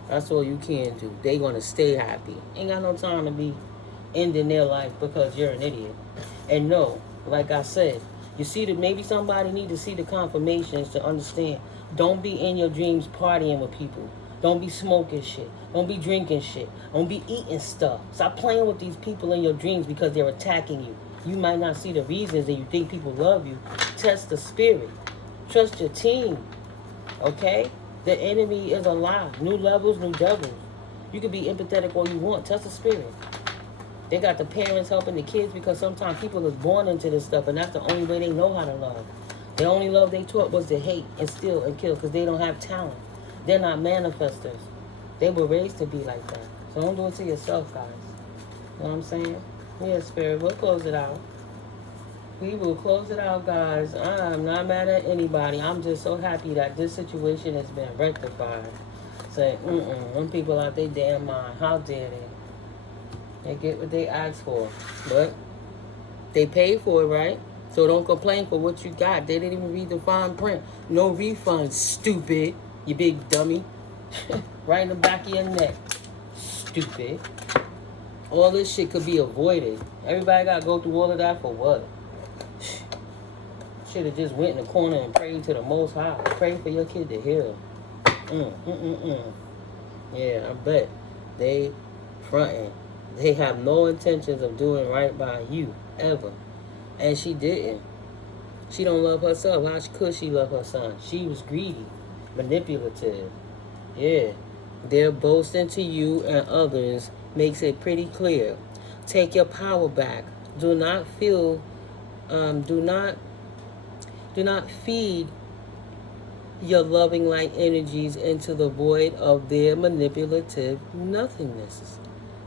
That's all you can do. They gonna stay happy. Ain't got no time to be ending their life because you're an idiot. And no, like I said, you see that maybe somebody need to see the confirmations to understand. Don't be in your dreams partying with people. Don't be smoking shit. Don't be drinking shit. Don't be eating stuff. Stop playing with these people in your dreams because they're attacking you. You might not see the reasons and you think people love you. Test the spirit. Trust your team. Okay? The enemy is alive. New levels, new devils. You can be empathetic all you want. Test the spirit. They got the parents helping the kids because sometimes people is born into this stuff and that's the only way they know how to love. The only love they taught was to hate and steal and kill because they don't have talent. They're not manifestors. They were raised to be like that. So don't do it to yourself, guys. You know what I'm saying? Yeah, Spirit, we'll close it out. We will close it out, guys. I'm not mad at anybody. I'm just so happy that this situation has been rectified. Say, them people out their damn mind. How dare they? They get what they asked for. But they paid for it, right? So don't complain for what you got. They didn't even read the fine print. No refund, stupid. You big dummy. Right in the back of your neck. Stupid. All this shit could be avoided. Everybody got to go through all of that for what? Should have just went in the corner and prayed to the Most High. Pray for your kid to heal. Yeah, I bet. They fronting. They have no intentions of doing right by you. Ever. And she didn't. She don't love herself. How could she love her son? She was greedy. Manipulative. Yeah. Their boasting to you and others makes it pretty clear. Take your power back. Do not feel do not feed your loving light energies into the void of their manipulative nothingness.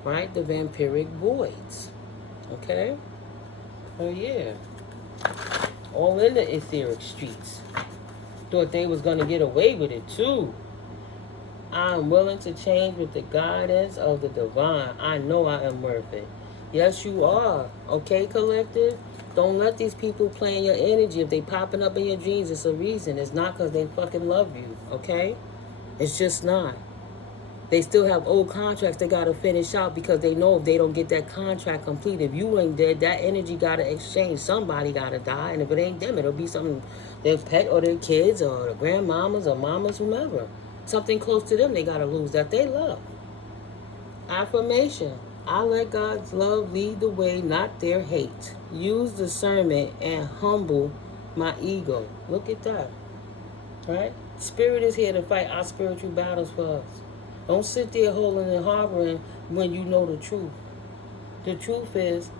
Right? The vampiric voids. Okay? Oh yeah. All in the etheric streets. Thought they was going to get away with it too. I'm willing to change with the guidance of the divine. I know I am worth it. Yes, you are. Okay, collective? Don't let these people play in your energy. If they popping up in your dreams, it's a reason. It's not because they fucking love you. Okay? It's just not. They still have old contracts they got to finish out because they know if they don't get that contract complete, if you ain't dead, that energy got to exchange. Somebody got to die. And if it ain't them, it'll be something, their pet or their kids or the grandmamas or mamas, whomever. Something close to them they got to lose that they love. Affirmation. I let God's love lead the way, not their hate. Use discernment and humble my ego. Look at that. Right? Spirit is here to fight our spiritual battles for us. Don't sit there holding and harboring when you know the truth. The truth is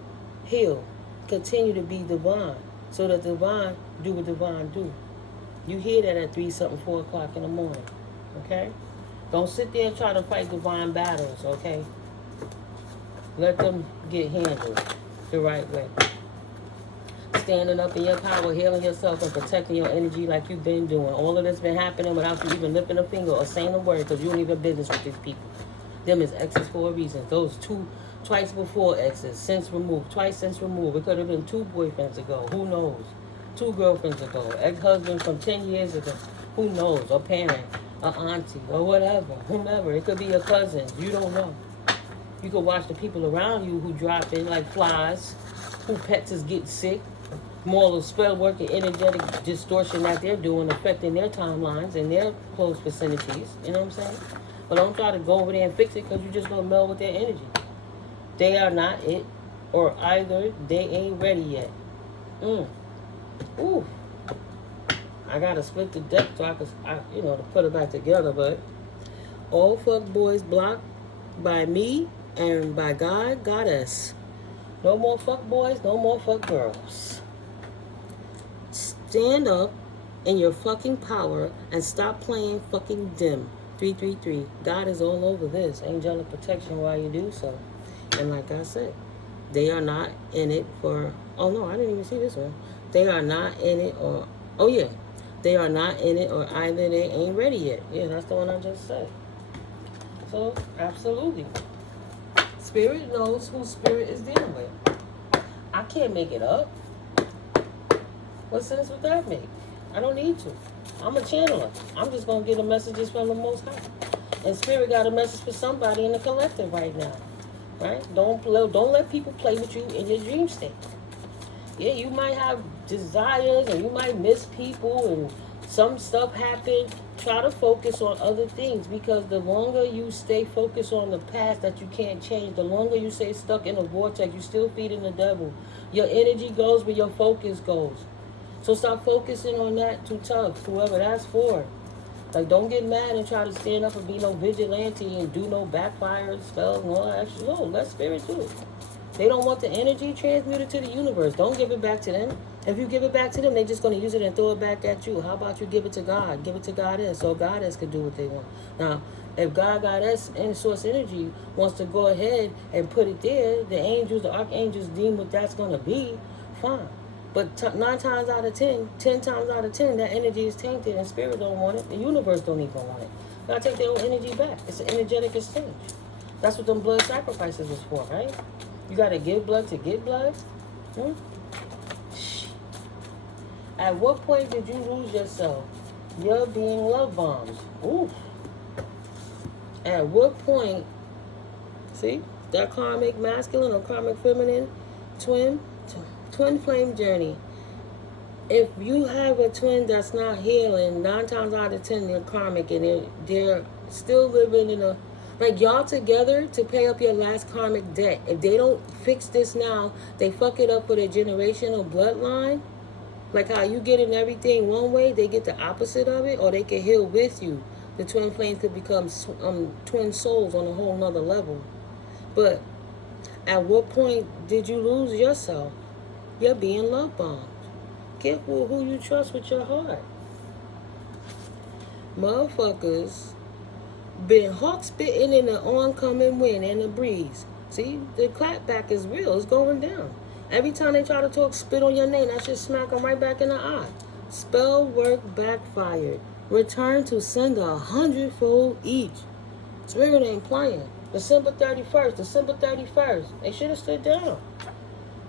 heal. Continue to be divine. So that divine do what divine do. You hear that at 3 something, 4 o'clock in the morning. Okay? Don't sit there and try to fight divine battles, okay? Let them get handled the right way. Standing up in your power, healing yourself and protecting your energy like you've been doing. All of this been happening without you even lifting a finger or saying a word because you don't even business with these people. Them is exes for a reason. Those twice before exes, since removed, twice since removed. It could have been 2 boyfriends ago. Who knows? 2 girlfriends ago. Ex-husband from 10 years ago. Who knows? A parent, a auntie, or whatever. Whomever. It could be a cousin. You don't know. You could watch the people around you who drop in like flies, who pets is getting sick. More of spell work and energetic distortion that they're doing affecting their timelines and their close vicinities. You know what I'm saying? But don't try to go over there and fix it because you're just going to meld with their energy. They are not it, or either they ain't ready yet. Ooh. I got to split the deck so I can, to put it back together. But all fuck boys blocked by me and by God, Goddess. No more fuck boys, no more fuck girls. Stand up in your fucking power and stop playing fucking dim. 333. God is all over this. Angelic protection while you do so. And like I said, they are not in it for... Oh, no, I didn't even see this one. They are not in it or... Oh, yeah. They are not in it or either they ain't ready yet. Yeah, that's the one I just said. So, absolutely. Spirit knows who spirit is dealing with. I can't make it up. What sense would that make? I don't need to. I'm a channeler. I'm just going to get the messages from the Most High. And Spirit got a message for somebody in the collective right now. Right? Don't let people play with you in your dream state. Yeah, you might have desires and you might miss people and some stuff happen. Try to focus on other things because the longer you stay focused on the past that you can't change, the longer you stay stuck in a vortex, you still feeding the devil. Your energy goes where your focus goes. So stop focusing on that too tough, whoever that's for. Like, don't get mad and try to stand up and be no vigilante and do no backfire spells and all that extra. No, let spirit do it. They don't want the energy transmuted to the universe. Don't give it back to them. If you give it back to them, they're just going to use it and throw it back at you. How about you give it to God? Give it to Goddess so Goddess can do what they want. Now, if God, Goddess, and Source Energy wants to go ahead and put it there, the angels, the archangels deem what that's going to be, fine. But 9 times out of 10, 10 times out of 10, that energy is tainted and spirit don't want it. The universe don't even want it. You gotta take their own energy back. It's an energetic exchange. That's what them blood sacrifices is for, right? You gotta give blood to get blood. At what point did you lose yourself? You're being love bombed. Ooh. At what point, see, that karmic masculine or karmic feminine twin flame journey. If you have a twin that's not healing, 9 times out of 10 they're karmic and they're still living in a, like, y'all together to pay up your last karmic debt. If they don't fix this now, they fuck it up for their generational bloodline. Like how you getting everything one way, they get the opposite of it, or they can heal with you. The twin flames could become twin souls on a whole nother level. But at what point did you lose yourself? You're being love bombed. Careful who you trust with your heart. Motherfuckers been hawk spitting in the oncoming wind and the breeze. See, the clapback is real. It's going down. Every time they try to talk spit on your name, that shit smack them right back in the eye. Spell work backfired. Return to sender 100-fold each. Spirit ain't playing. December 31st. They should have stood down.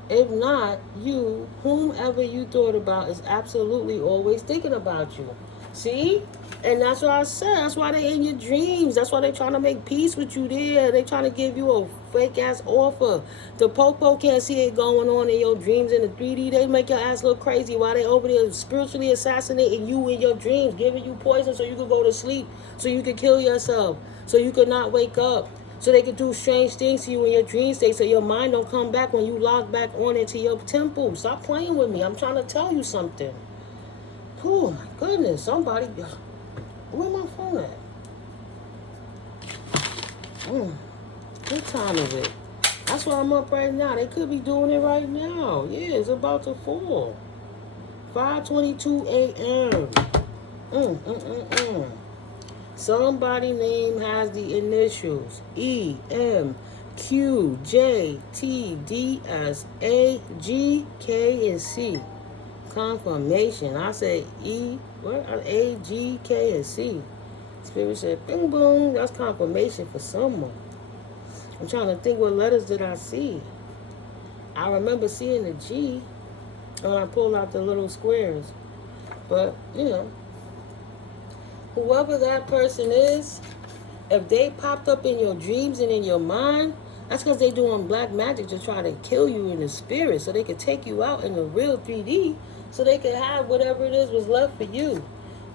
If not, you, whomever you thought about, is absolutely always thinking about you. See? And that's what I said. That's why they in your dreams. That's why they trying to make peace with you there. They trying to give you a fake-ass offer. The popo can't see it going on in your dreams in the 3D. They make your ass look crazy while they over there spiritually assassinating you in your dreams, giving you poison so you could go to sleep, so you could kill yourself, so you could not wake up, So they can do strange things to you in your dream state so your mind don't come back when you log back on into your temple. Stop playing with me. I'm trying to tell you something. Oh my goodness. Somebody. Where my phone at? What time is it? That's why I'm up right now. They could be doing it right now. Yeah, it's about to fall. 5:22 a.m. Somebody name has the initials E, M, Q, J, T, D, S, A, G, K, and C. Confirmation. I say E, what? A, G, K, and C. Spirit said, bing, boom. That's confirmation for someone. I'm trying to think what letters did I see. I remember seeing the G when I pulled out the little squares. But, you know, whoever that person is, if they popped up in your dreams and in your mind, that's because they're doing black magic to try to kill you in the spirit so they could take you out in the real 3D so they could have whatever it is was left for you.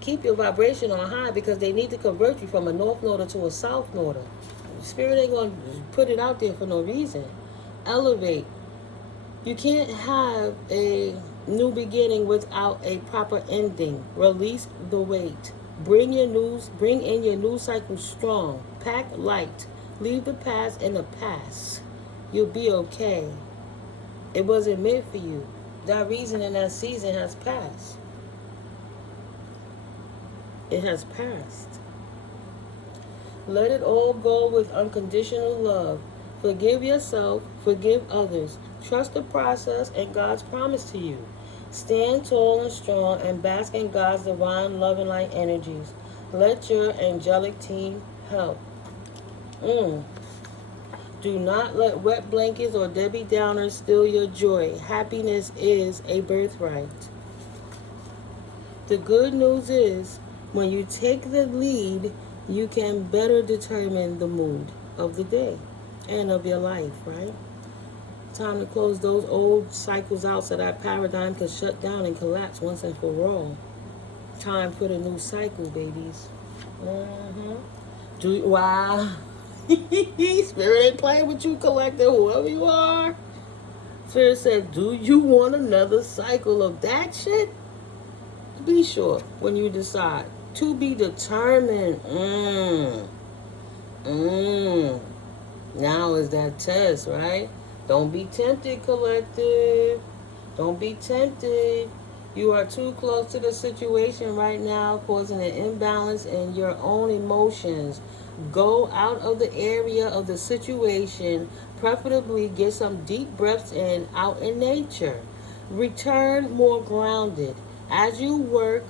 Keep your vibration on high because they need to convert you from a north norder to a south norder. Spirit ain't going to put it out there for no reason. Elevate. You can't have a new beginning without a proper ending. Release the weight. Bring in your new cycle strong. Pack light. Leave the past in the past. You'll be okay. It wasn't meant for you. That reason in that season has passed. It has passed. Let it all go with unconditional love. Forgive yourself. Forgive others. Trust the process and God's promise to you. Stand tall and strong and bask in God's divine love and light energies. Let your angelic team help. Do not let wet blankets or Debbie Downers steal your joy. Happiness is a birthright. The good news is, when you take the lead, you can better determine the mood of the day and of your life, right? Time to close those old cycles out so that paradigm can shut down and collapse once and for all. Time for the new cycle, babies. Wow. Spirit ain't playing with you, collector, whoever you are. Spirit said, do you want another cycle of that shit? Be sure when you decide. To be determined. Now is that test, right? Don't be tempted, collective. Don't be tempted. You are too close to the situation right now, causing an imbalance in your own emotions. Go out of the area of the situation. Preferably get some deep breaths in, out in nature. Return more grounded. As you work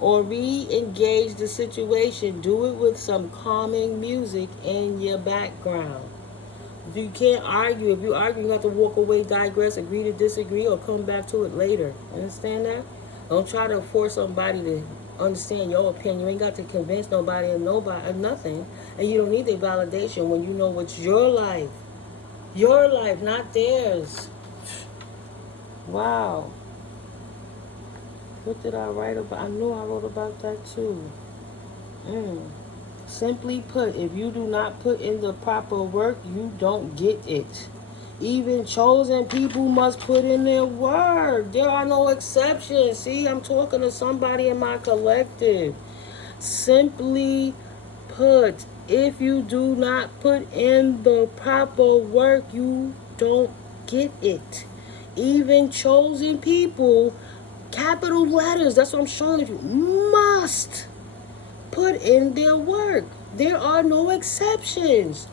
or re-engage the situation, do it with some calming music in your background. You can't argue. If you argue, you have to walk away, digress, agree to disagree, or come back to it later. Understand that? Don't try to force somebody to understand your opinion. You ain't got to convince nobody of nothing. And you don't need their validation when you know what's your life. Your life, not theirs. Wow. What did I write about? I knew I wrote about that too. Simply put, if you do not put in the proper work, you don't get it. Even chosen people must put in their work. There are no exceptions. See, I'm talking to somebody in my collective. Simply put, if you do not put in the proper work, you don't get it. Even chosen people, capital letters, that's what I'm showing you, must put in their work. There are no exceptions.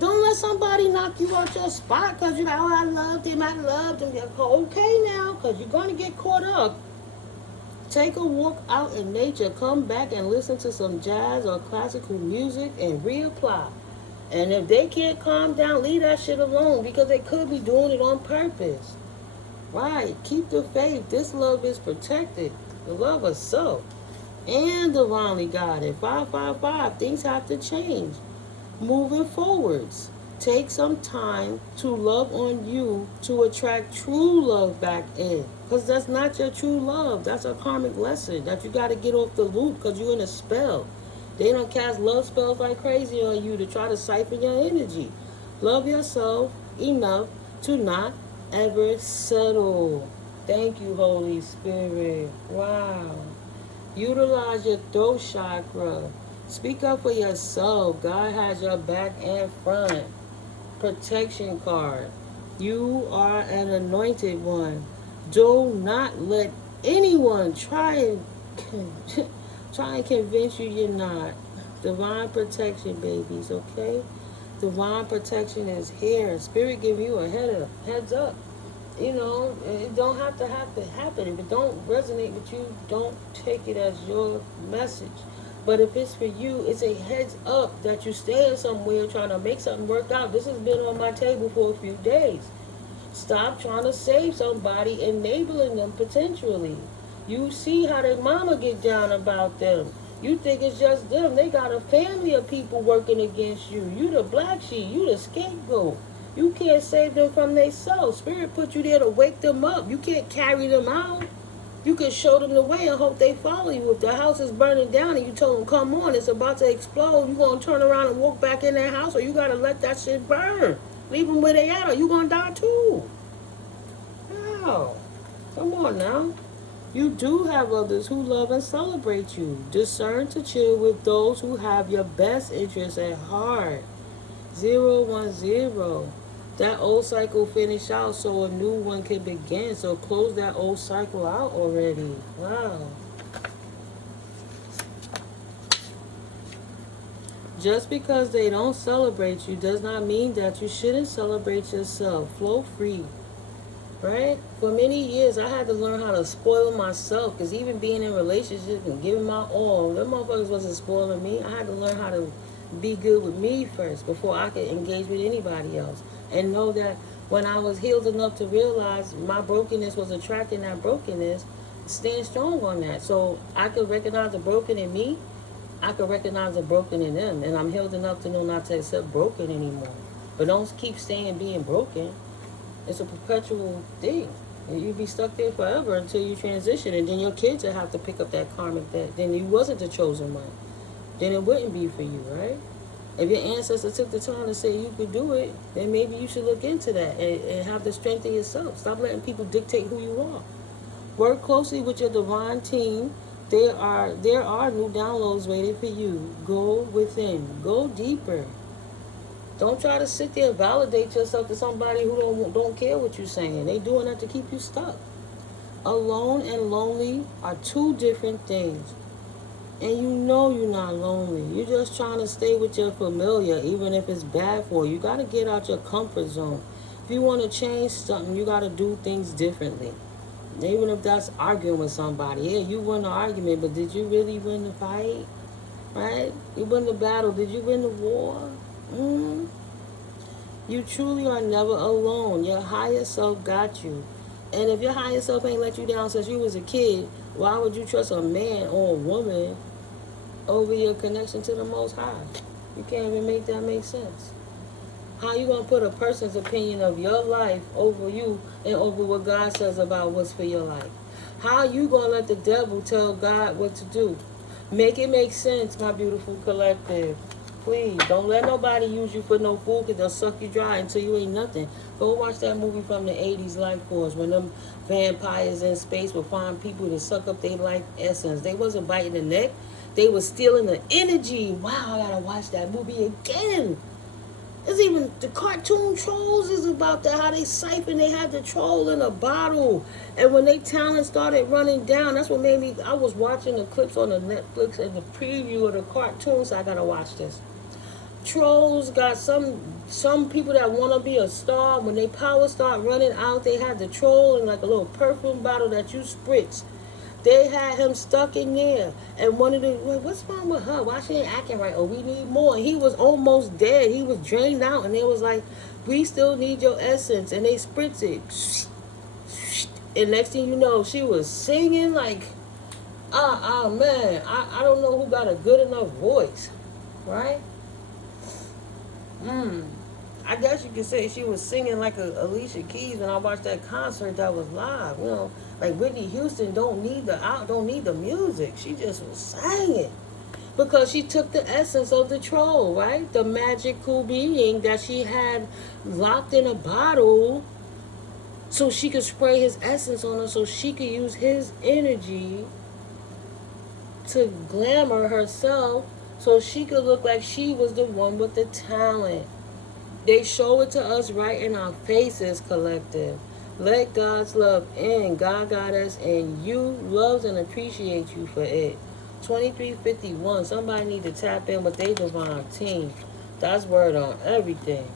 Don't let somebody knock you out your spot because you're like, oh, I loved him. Okay now, because you're going to get caught up. Take a walk out in nature. Come back and listen to some jazz or classical music and reapply. And if they can't calm down, leave that shit alone because they could be doing it on purpose. Right. Keep the faith. This love is protected. The love of self. And divinely guided. 555. Things have to change. Moving forwards. Take some time to love on you to attract true love back in. Because that's not your true love. That's a karmic lesson that you got to get off the loop because you're in a spell. They don't cast love spells like crazy on you to try to siphon your energy. Love yourself enough to not ever settle. Thank you, Holy Spirit. Wow. Utilize your throat chakra. Speak up for yourself. God has your back and front. Protection card. You are an anointed one. Do not let anyone try and convince you you're not. Divine protection, babies, okay? Divine protection is here. Spirit give you a heads up. You know, it don't have to happen. If it don't resonate with you, don't take it as your message. But if it's for you, it's a heads up that you staying somewhere trying to make something work out. This has been on my table for a few days. Stop trying to save somebody, enabling them potentially. You see how their mama get down about them. You think it's just them. They got a family of people working against you. You the black sheep. You the scapegoat. You can't save them from themselves. Spirit put you there to wake them up. You can't carry them out. You can show them the way and hope they follow you. If the house is burning down and you told them, come on, it's about to explode, you going to turn around and walk back in that house, or you got to let that shit burn. Leave them where they at, or you going to die too. Wow. Come on now. You do have others who love and celebrate you. Discern to chill with those who have your best interests at heart. 010. That old cycle finished out so a new one can begin. So close that old cycle out already. Wow. Just because they don't celebrate you does not mean that you shouldn't celebrate yourself. Flow free. Right? For many years, I had to learn how to spoil myself. Because even being in relationships and giving my all, them motherfuckers wasn't spoiling me. I had to learn how to be good with me first before I could engage with anybody else. And know that when I was healed enough to realize my brokenness was attracting that brokenness, stand strong on that. So I could recognize the broken in me. I could recognize the broken in them. And I'm healed enough to know not to accept broken anymore. But don't keep staying being broken. It's a perpetual thing. And you'll be stuck there forever until you transition. And then your kids will have to pick up that karmic debt. Then you wasn't the chosen one. Then it wouldn't be for you, right? If your ancestors took the time to say you could do it, then maybe you should look into that and have the strength in yourself. Stop letting people dictate who you are. Work closely with your divine team. There are new downloads waiting for you. Go within. Go deeper. Don't try to sit there and validate yourself to somebody who don't care what you're saying. They doing that to keep you stuck. Alone and lonely are two different things. And you know you're not lonely. You're just trying to stay with your familiar, even if it's bad for you. You got to get out your comfort zone. If you want to change something, you got to do things differently. Even if that's arguing with somebody. Yeah, you won the argument, but did you really win the fight? Right? You win the battle. Did you win the war? You truly are never alone. Your higher self got you. And if your higher self ain't let you down since you was a kid, why would you trust a man or a woman over your connection to the Most High? You can't even make that make sense. How you going to put a person's opinion of your life over you and over what God says about what's for your life? How you going to let the devil tell God what to do? Make it make sense, my beautiful collective. Please, don't let nobody use you for no food because they'll suck you dry until you ain't nothing. Go watch that movie from the 80s, Life Force, when them vampires in space would find people to suck up their life essence. They wasn't biting the neck. They was stealing the energy. Wow, I gotta watch that movie again. It's even, the cartoon Trolls is about that, how they siphon, they had the troll in a bottle. And when they talent started running down, that's what made me, I was watching the clips on the Netflix and the preview of the cartoon, so I gotta watch this. Trolls got some people that want to be a star. When they power start running out, they had the troll in like a little perfume bottle that you spritz. They had him stuck in there. And one of the, what's wrong with her? Why she ain't acting right? Oh, we need more. And he was almost dead. He was drained out. And they was like, we still need your essence. And they spritz it. And next thing you know, she was singing like, man, I don't know who got a good enough voice. Right? I guess you could say she was singing like a Alicia Keys when I watched that concert that was live. You know, like Whitney Houston don't need the music. She just was singing. Because she took the essence of the troll, right? The magical being that she had locked in a bottle so she could spray his essence on her, so she could use his energy to glamour herself, so she could look like she was the one with the talent. They show it to us right in our faces, collective. Let God's love in. God got us, and you loves and appreciates you for it. 2351. Somebody need to tap in with their divine team. That's word on everything.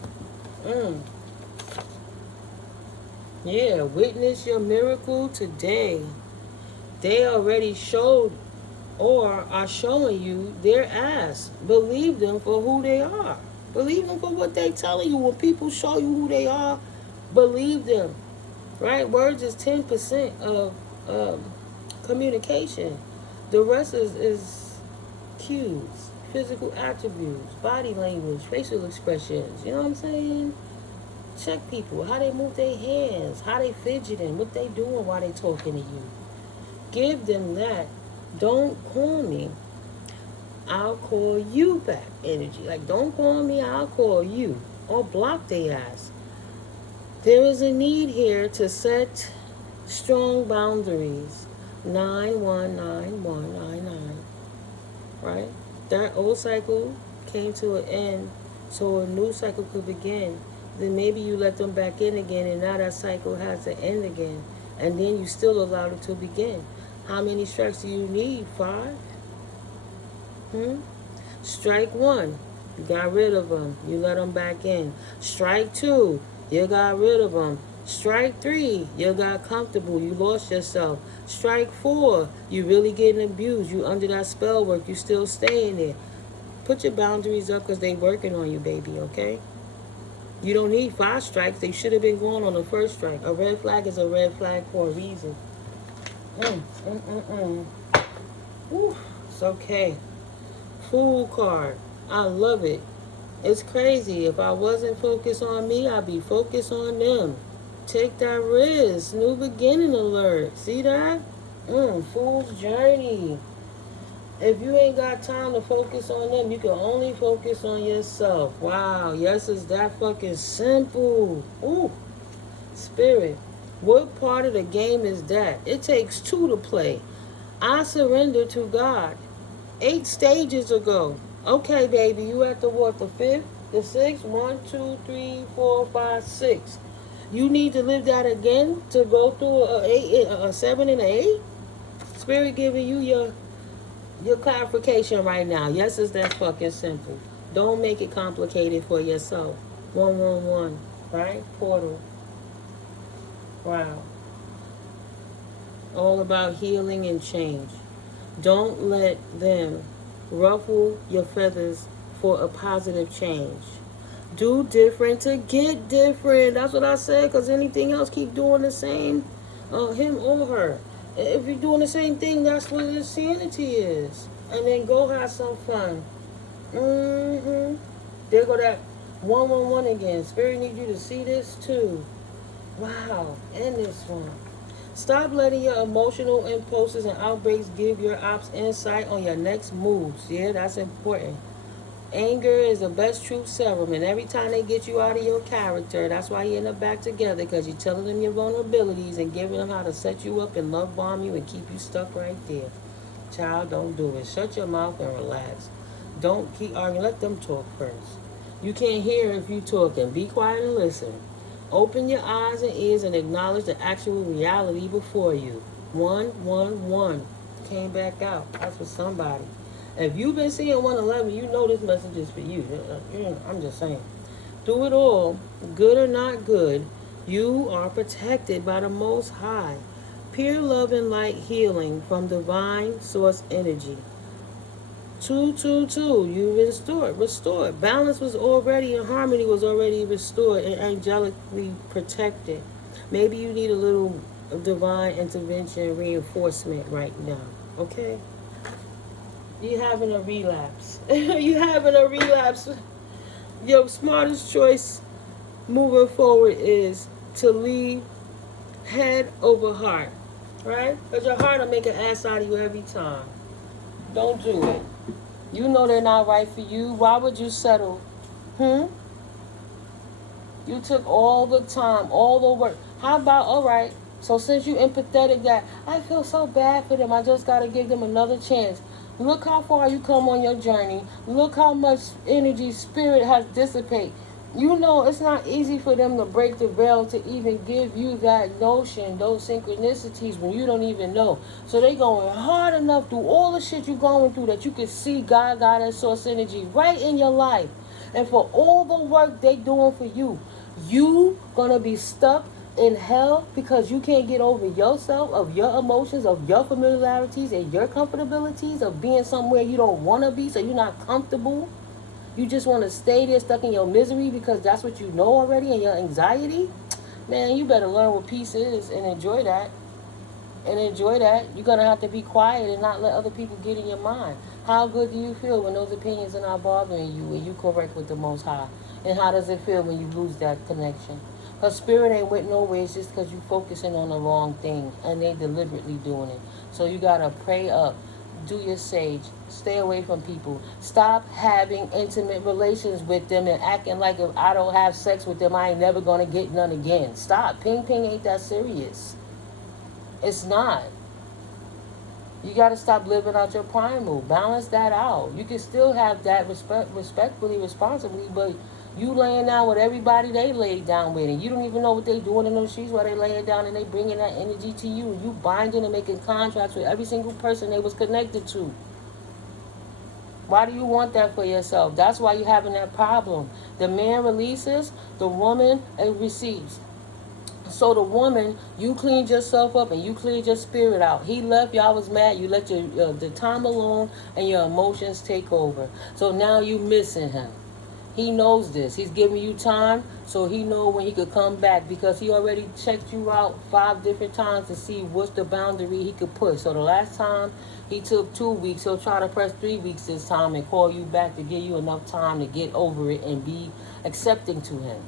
Yeah, witness your miracle today. They already showed or are showing you their ass. Believe them for who they are. Believe them for what they telling you. When people show you who they are, believe them. Right? Words is 10% of communication. The rest is cues, physical attributes, body language, facial expressions. You know what I'm saying? Check people, how they move their hands, how they fidgeting, what they doing while they talking to you. Give them that. Don't call me. I'll call you back energy. Like, don't call me, I'll call you. Or block their ass. There is a need here to set strong boundaries. 919199. Right? That old cycle came to an end so a new cycle could begin. Then maybe you let them back in again, and now that cycle has to end again. And then you still allowed it to begin. How many strikes do you need? 5? Strike 1, you got rid of them. You let them back in. Strike 2, you got rid of them. Strike 3, you got comfortable. You lost yourself. Strike 4, you really getting abused. You under that spell work. You still staying there. Put your boundaries up because they working on you, baby, okay? You don't need 5 strikes. They should have been going on the first strike. A red flag is a red flag for a reason. Whew, it's okay. Fool card. I love it. It's crazy. If I wasn't focused on me, I'd be focused on them. Take that risk. New beginning alert. See that? Fool's journey. If you ain't got time to focus on them, you can only focus on yourself. Wow. Yes, it's that fucking simple. Ooh. Spirit. What part of the game is that? It takes 2 to play. I surrender to God. 8 stages ago. Okay, baby, you at the what? The 5th? The 6th? 1, 2, 3, 4, 5, 6. You need to live that again to go through a 7 and an 8? Spirit giving you your clarification right now. Yes, it's that fucking simple. Don't make it complicated for yourself. 111, right? Portal. Wow. All about healing and change. Don't let them ruffle your feathers for a positive change. Do different to get different. That's what I said, because anything else keep doing the same. Him or her. If you're doing the same thing, that's what insanity is. And then go have some fun. There go that 111 again. Spirit needs you to see this too. Wow. And this one. Stop letting your emotional impulses and outbreaks give your ops insight on your next moves. Yeah, that's important. Anger is the best truth serum, and every time they get you out of your character, that's why you end up back together, because you're telling them your vulnerabilities and giving them how to set you up and love bomb you and keep you stuck right there. Child, don't do it. Shut your mouth and relax. Don't keep arguing. Let them talk first. You can't hear if you talking. Be quiet and listen. Open your eyes and ears and acknowledge the actual reality before you. 111 came back out. That's for somebody. If you've been seeing 111, you know this message is for you. I'm just saying. Through it all, good or not good, you are protected by the Most High. Pure love and light healing from divine source energy. 222, you restored. Balance was already, and harmony was already restored and angelically protected. Maybe you need a little divine intervention reinforcement right now, okay? You're having a relapse. You're having a relapse. Your smartest choice moving forward is to leave head over heart, right? Because your heart will make an ass out of you every time. Don't do it. You know they're not right for you. Why would you settle? Hmm? You took all the time, all the work. How about, all right, so since you empathetic that, I feel so bad for them, I just got to give them another chance. Look how far you come on your journey. Look how much energy, spirit has dissipated. You know it's not easy for them to break the veil to even give you that notion, those synchronicities when you don't even know. So they going hard enough through all the shit you going through that you can see God got that source energy right in your life. And for all the work they doing for you, you gonna be stuck in hell because you can't get over yourself, of your emotions, of your familiarities and your comfortabilities, of being somewhere you don't want to be, so you're not comfortable. You just want to stay there stuck in your misery because that's what you know already, and your anxiety. Man, you better learn what peace is and enjoy that. And enjoy that. You're going to have to be quiet and not let other people get in your mind. How good do you feel when those opinions are not bothering you and you correct with the Most High? And how does it feel when you lose that connection? Because spirit ain't went nowhere. It's just because you focusing on the wrong thing and they deliberately doing it. So you got to pray up. Do your sage. Stay away from people. Stop having intimate relations with them and acting like if I don't have sex with them, I ain't never going to get none again. Stop. Ping ping ain't that serious. It's not. You got to stop living out your primal. Balance that out. You can still have that respectfully, responsibly, but you laying down with everybody they laid down with, and you don't even know what they doing in those streets while they laying down, and they bringing that energy to you, and you binding and making contracts with every single person they was connected to. Why do you want that for yourself? That's why you're having that problem. The man releases, the woman receives. So the woman, you cleaned yourself up and you cleared your spirit out. He left, y'all was mad, you let your the time alone and your emotions take over. So now you missing him. He knows this. He's giving you time so he know when he could come back, because he already checked you out 5 different times to see what's the boundary he could push. So the last time he took 2 weeks, he'll try to press 3 weeks this time and call you back to give you enough time to get over it and be accepting to him.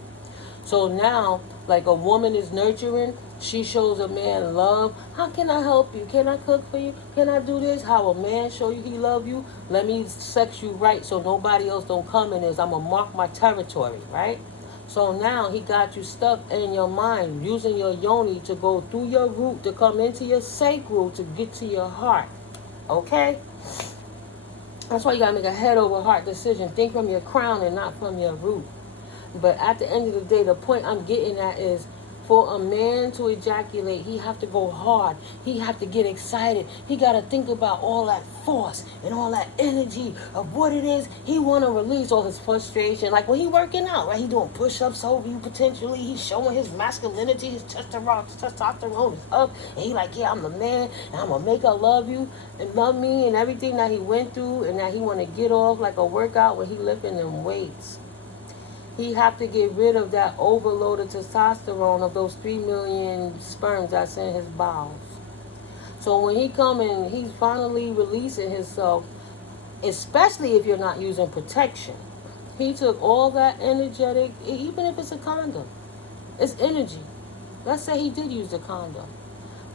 So now, like a woman is nurturing, she shows a man love. How can I help you? Can I cook for you? Can I do this? How a man show you he love you? Let me sex you right so nobody else don't come in this. I'm going to mark my territory, right? So now he got you stuck in your mind, using your yoni to go through your root, to come into your sacral, to get to your heart. Okay? That's why you got to make a head over heart decision. Think from your crown and not from your root. But at the end of the day, the point I'm getting at is, for a man to ejaculate, he have to go hard. He have to get excited. He got to think about all that force and all that energy of what it is he want to release, all his frustration. Like when he working out, right? He doing push-ups over you potentially. He's showing his masculinity, his testosterone is up. And he like, yeah, I'm the man, and I'm going to make her love you and love me, and everything that he went through and that he want to get off like a workout when he lifting them weights. He have to get rid of that overloaded testosterone of those 3 million sperms that's in his bowels. So when he come in, he's finally releasing himself, especially if you're not using protection. He took all that energetic, even if it's a condom, it's energy. Let's say he did use a condom.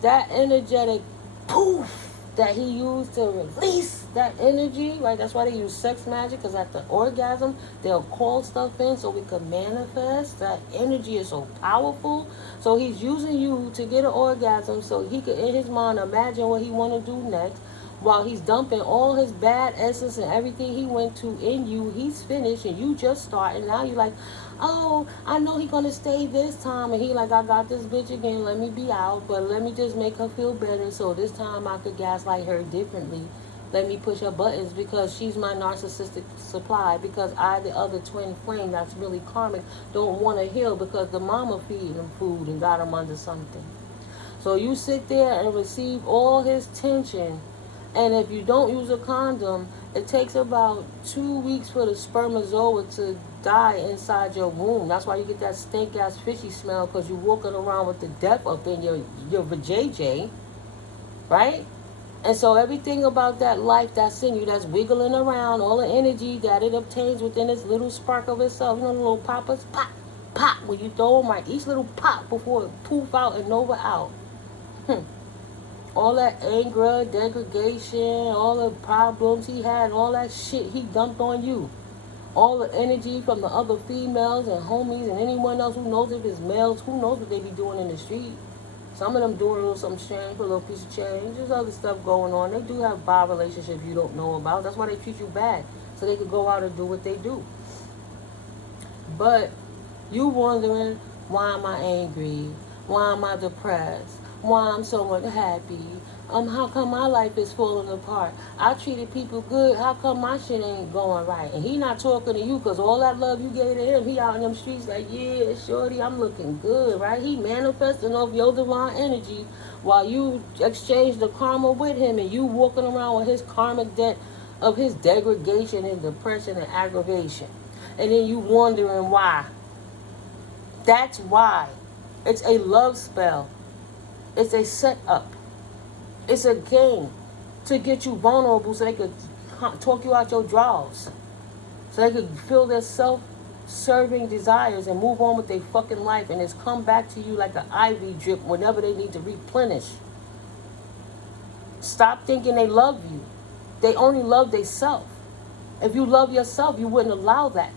That energetic poof that he used to release that energy, right? That's why they use sex magic, because at the orgasm, they'll call stuff in so we can manifest. That energy is so powerful. So he's using you to get an orgasm so he could, in his mind, imagine what he want to do next. While he's dumping all his bad essence and everything he went to in you, he's finished and you just start. And now you're like, oh, I know he's going to stay this time. And he like, I got this bitch again. Let me be out. But let me just make her feel better. So this time I could gaslight her differently. Let me push her buttons because she's my narcissistic supply. Because I, the other twin flame that's really karmic, don't want to heal because the mama feeding him food and got him under something. So you sit there and receive all his tension. And if you don't use a condom, it takes about 2 weeks for the spermazoa to die inside your womb. That's why you get that stink-ass fishy smell, because you're walking around with the death up in your vajayjay, right? And so everything about that life that's in you, that's wiggling around, all the energy that it obtains within its little spark of itself, you know, the little poppers, pop, pop, when you throw them, right? Each little pop before it poof out and nova out. All that anger, degradation, all the problems he had, all that shit he dumped on you. All the energy from the other females and homies and anyone else who knows if it's males, who knows what they be doing in the street. Some of them doing a little something strange for a little piece of change. There's other stuff going on. They do have bad relationships you don't know about. That's why they treat you bad. So they could go out and do what they do. But you wondering, why am I angry? Why am I depressed? Why I'm so unhappy? How come my life is falling apart? I treated people good. How come my shit ain't going right? And he not talking to you because all that love you gave to him, he out in them streets like, yeah, shorty, I'm looking good, right? He manifesting off your divine energy while you exchange the karma with him and you walking around with his karmic debt of his degradation and depression and aggravation. And then you wondering why. That's why. It's a love spell. It's a setup. It's a game to get you vulnerable so they could talk you out your drawers. So they could feel their self-serving desires and move on with their fucking life. And it's come back to you like an IV drip whenever they need to replenish. Stop thinking they love you. They only love themselves. If you love yourself, you wouldn't allow that.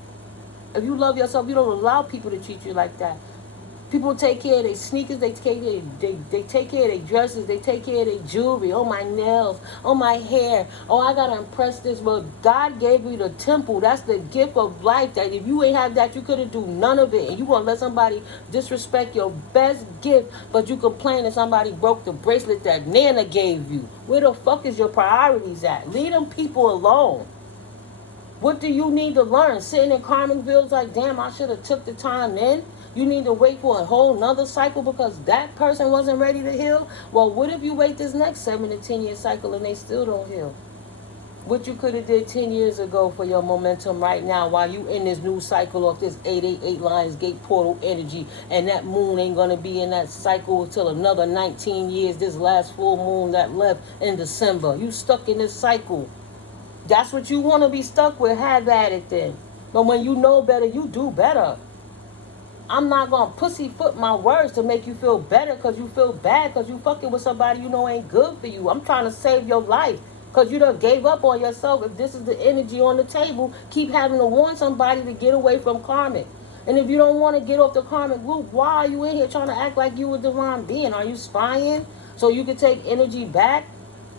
If you love yourself, you don't allow people to treat you like that. People take care of their sneakers, they take care of their dresses, they take care of their jewelry, oh my nails, oh my hair, oh I gotta impress this. Well, God gave you the temple. That's the gift of life that if you ain't have that, you couldn't do none of it. And you gonna let somebody disrespect your best gift, but you complain that somebody broke the bracelet that Nana gave you. Where the fuck is your priorities at? Leave them people alone. What do you need to learn? Sitting in karmic fields like, damn, I should have took the time then. You need to wait for a whole nother cycle because that person wasn't ready to heal? Well, what if you wait this next 7 to 10 year cycle and they still don't heal? What you could have did 10 years ago for your momentum right now while you in this new cycle of this 888 Lions Gate portal energy, and that moon ain't going to be in that cycle until another 19 years, this last full moon that left in December. You stuck in this cycle. That's what you want to be stuck with. Have at it then. But when you know better, you do better. I'm not going to pussyfoot my words to make you feel better because you feel bad because you fucking with somebody you know ain't good for you. I'm trying to save your life because you done gave up on yourself. If this is the energy on the table, keep having to warn somebody to get away from karmic. And if you don't want to get off the karmic loop, why are you in here trying to act like you a divine being? Are you spying so you can take energy back?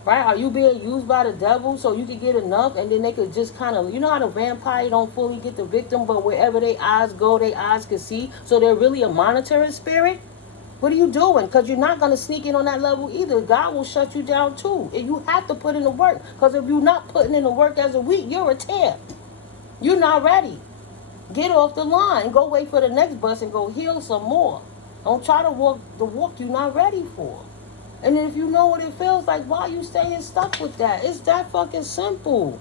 Right? Are you being used by the devil so you can get enough and then they could just kind of, you know how the vampire don't fully get the victim, but wherever their eyes go, their eyes can see. So they're really a monitoring spirit? What are you doing? Because you're not going to sneak in on that level either. God will shut you down too. And you have to put in the work. Because if you're not putting in the work as a week, you're a tear. You're not ready. Get off the line. Go wait for the next bus and go heal some more. Don't try to walk the walk you're not ready for. And if you know what it feels like, why are you staying stuck with that? It's that fucking simple.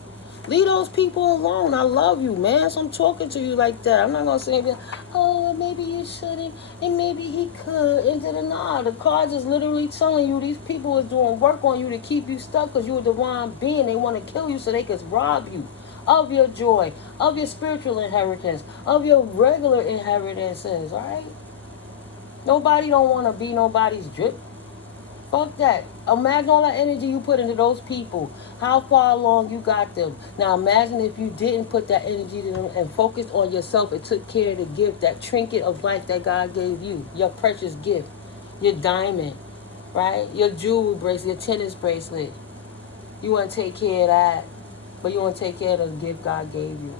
Leave those people alone. I love you, man. So I'm talking to you like that. I'm not going to say, oh, maybe you shouldn't, and maybe he could. And nah, the cards is literally telling you these people is doing work on you to keep you stuck because you're a divine being. They want to kill you so they can rob you of your joy, of your spiritual inheritance, of your regular inheritances, all right? Nobody don't want to be nobody's drip. Fuck that. Imagine all that energy you put into those people. How far along you got them. Now imagine if you didn't put that energy to them and focused on yourself and took care of the gift, that trinket of life that God gave you. Your precious gift. Your diamond. Right? Your jewel bracelet. Your tennis bracelet. You want to take care of that. But you want to take care of the gift God gave you.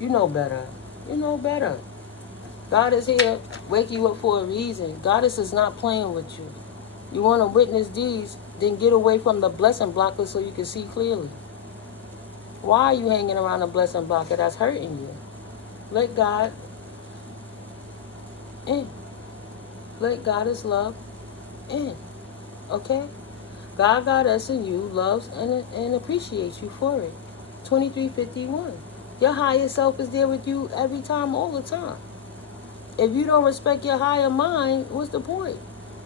You know better. You know better. God is here. Wake you up for a reason. Goddess is not playing with you. You want to witness these, then get away from the blessing blocker so you can see clearly. Why are you hanging around the blessing blocker that's hurting you? Let God in. Let Goddess love in. Okay? God, Goddess, and you loves and appreciates you for it. 2351. Your higher self is there with you every time, all the time. If you don't respect your higher mind, what's the point?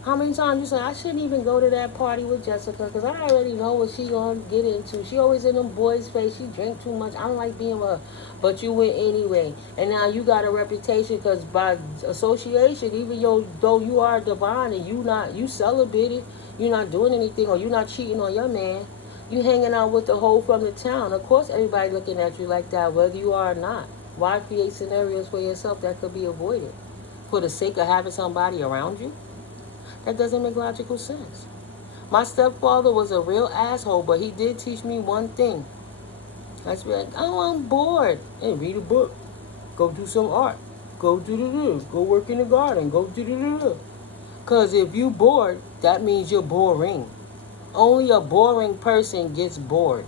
How many times you say, I shouldn't even go to that party with Jessica because I already know what she going to get into. She always in them boys' face. She drink too much. I don't like being with her. But you went anyway. And now you got a reputation because by association, even though you are divine and you celebrated, you're not doing anything, or you're not cheating on your man. You hanging out with the hoe from the town. Of course, everybody looking at you like that, whether you are or not. Why create scenarios for yourself that could be avoided for the sake of having somebody around you? That doesn't make logical sense. My stepfather was a real asshole, but he did teach me one thing. I just be like, oh, I'm bored. Hey, read a book. Go do some art. Go do. Go work in the garden. Go do. Because if you bored, that means you're boring. Only a boring person gets bored.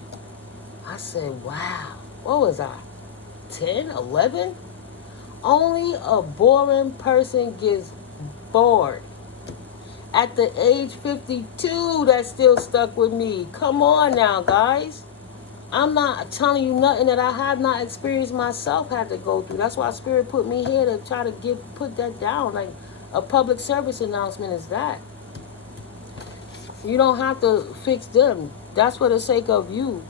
I said, wow. What was I? 10, 11? Only a boring person gets bored. At the age 52, that still stuck with me. Come on now, guys. I'm not telling you nothing that I have not experienced myself, had to go through. That's why Spirit put me here, to try to put that down. Like a public service announcement is that. You don't have to fix them. That's for the sake of you.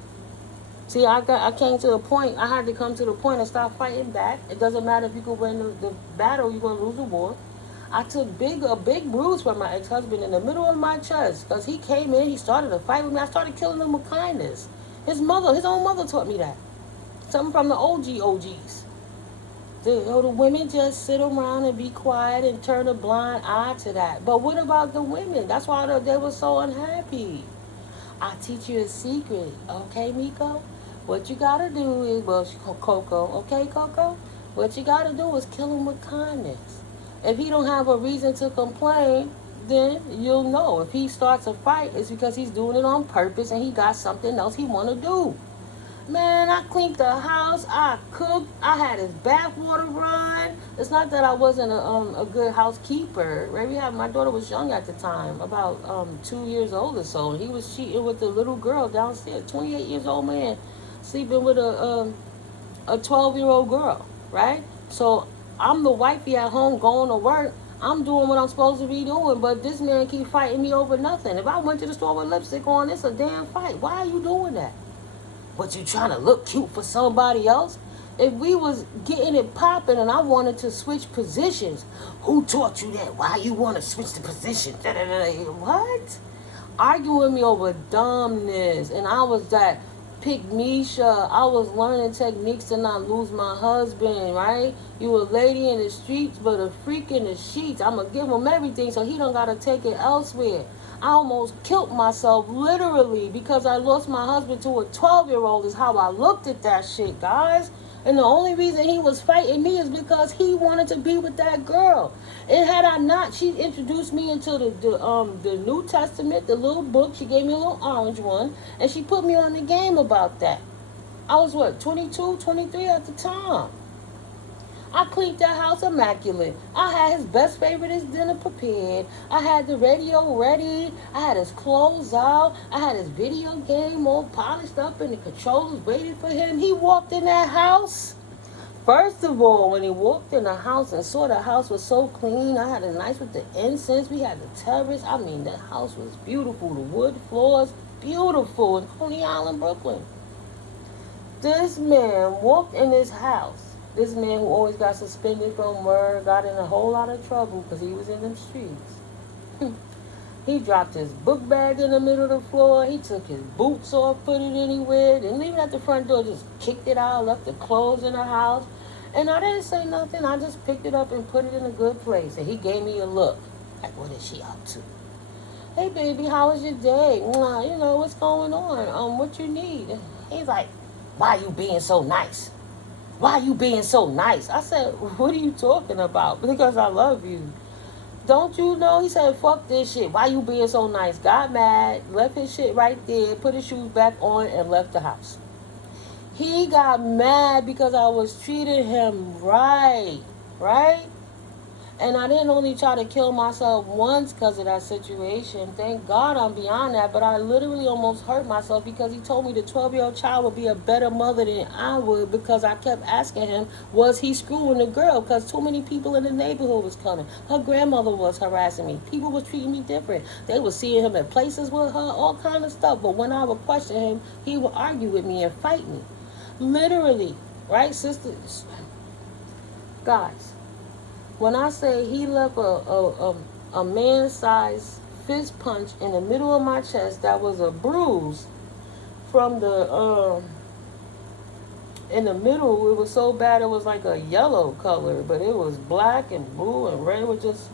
See, I came to the point, I had to come to the point and stop fighting back. It doesn't matter if you can win the battle, you're going to lose the war. I took a big bruise from my ex-husband in the middle of my chest, because he came in, he started a fight with me. I started killing him with kindness. His own mother taught me that. Something from the OGs. The women just sit around and be quiet and turn a blind eye to that. But what about the women? That's why they were so unhappy. I teach you a secret, okay, Miko? What you gotta do is, well, Coco, okay, Coco? What you gotta do is kill him with kindness. If he don't have a reason to complain, then you'll know. If he starts a fight, it's because he's doing it on purpose and he got something else he want to do. Man, I cleaned the house, I cooked, I had his bath water run. It's not that I wasn't a good housekeeper. Right? My daughter was young at the time, about 2 years old or so. And he was cheating with the little girl downstairs, 28 years old man, sleeping with a 12-year-old girl, right? So I'm the wifey at home going to work. I'm doing what I'm supposed to be doing, but this man keep fighting me over nothing. If I went to the store with lipstick on, it's a damn fight. Why are you doing that? What, you trying to look cute for somebody else? If we was getting it popping and I wanted to switch positions, who taught you that? Why you want to switch the position? What? Arguing with me over dumbness. And I was that Pygmisha. I was learning techniques to not lose my husband, right? You a lady in the streets, but a freak in the sheets. I'm going to give him everything so he don't got to take it elsewhere. I almost killed myself, literally, because I lost my husband to a 12-year-old is how I looked at that shit, guys. And the only reason he was fighting me is because he wanted to be with that girl. And had I not, she introduced me into the New Testament, the little book. She gave me a little orange one, and she put me on the game about that. I was, 22, 23 at the time. I cleaned that house immaculate. I had his best favorite dinner prepared. I had the radio ready. I had his clothes out. I had his video game all polished up and the controllers waiting for him. He walked in that house. First of all, when he walked in the house and saw the house was so clean, I had a nice with the incense. We had the terrace. I mean, the house was beautiful. The wood floors, beautiful in Coney Island, Brooklyn. This man walked in this house. This man who always got suspended from work, got in a whole lot of trouble because he was in them streets. He dropped his book bag in the middle of the floor. He took his boots off, put it anywhere, didn't leave it at the front door, just kicked it out, left the clothes in the house. And I didn't say nothing. I just picked it up and put it in a good place. And he gave me a look. Like, what is she up to? Hey, baby, how was your day? You know, what's going on? What you need? He's like, why you being so nice? Why you being so nice? I said, what are you talking about? Because I love you. Don't you know? He said, fuck this shit. Why you being so nice? Got mad, left his shit right there, put his shoes back on, and left the house. He got mad because I was treating him right? And I didn't only try to kill myself once because of that situation. Thank God I'm beyond that. But I literally almost hurt myself because he told me the 12-year-old child would be a better mother than I would, because I kept asking him, was he screwing the girl? Because too many people in the neighborhood was coming. Her grandmother was harassing me. People was treating me different. They were seeing him at places with her, all kind of stuff. But when I would question him, he would argue with me and fight me. Literally. Right, sisters? Guys. When I say he left a man-sized fist punch in the middle of my chest that was a bruise from the in the middle. It was so bad it was like a yellow color, but it was black and blue and red. It was just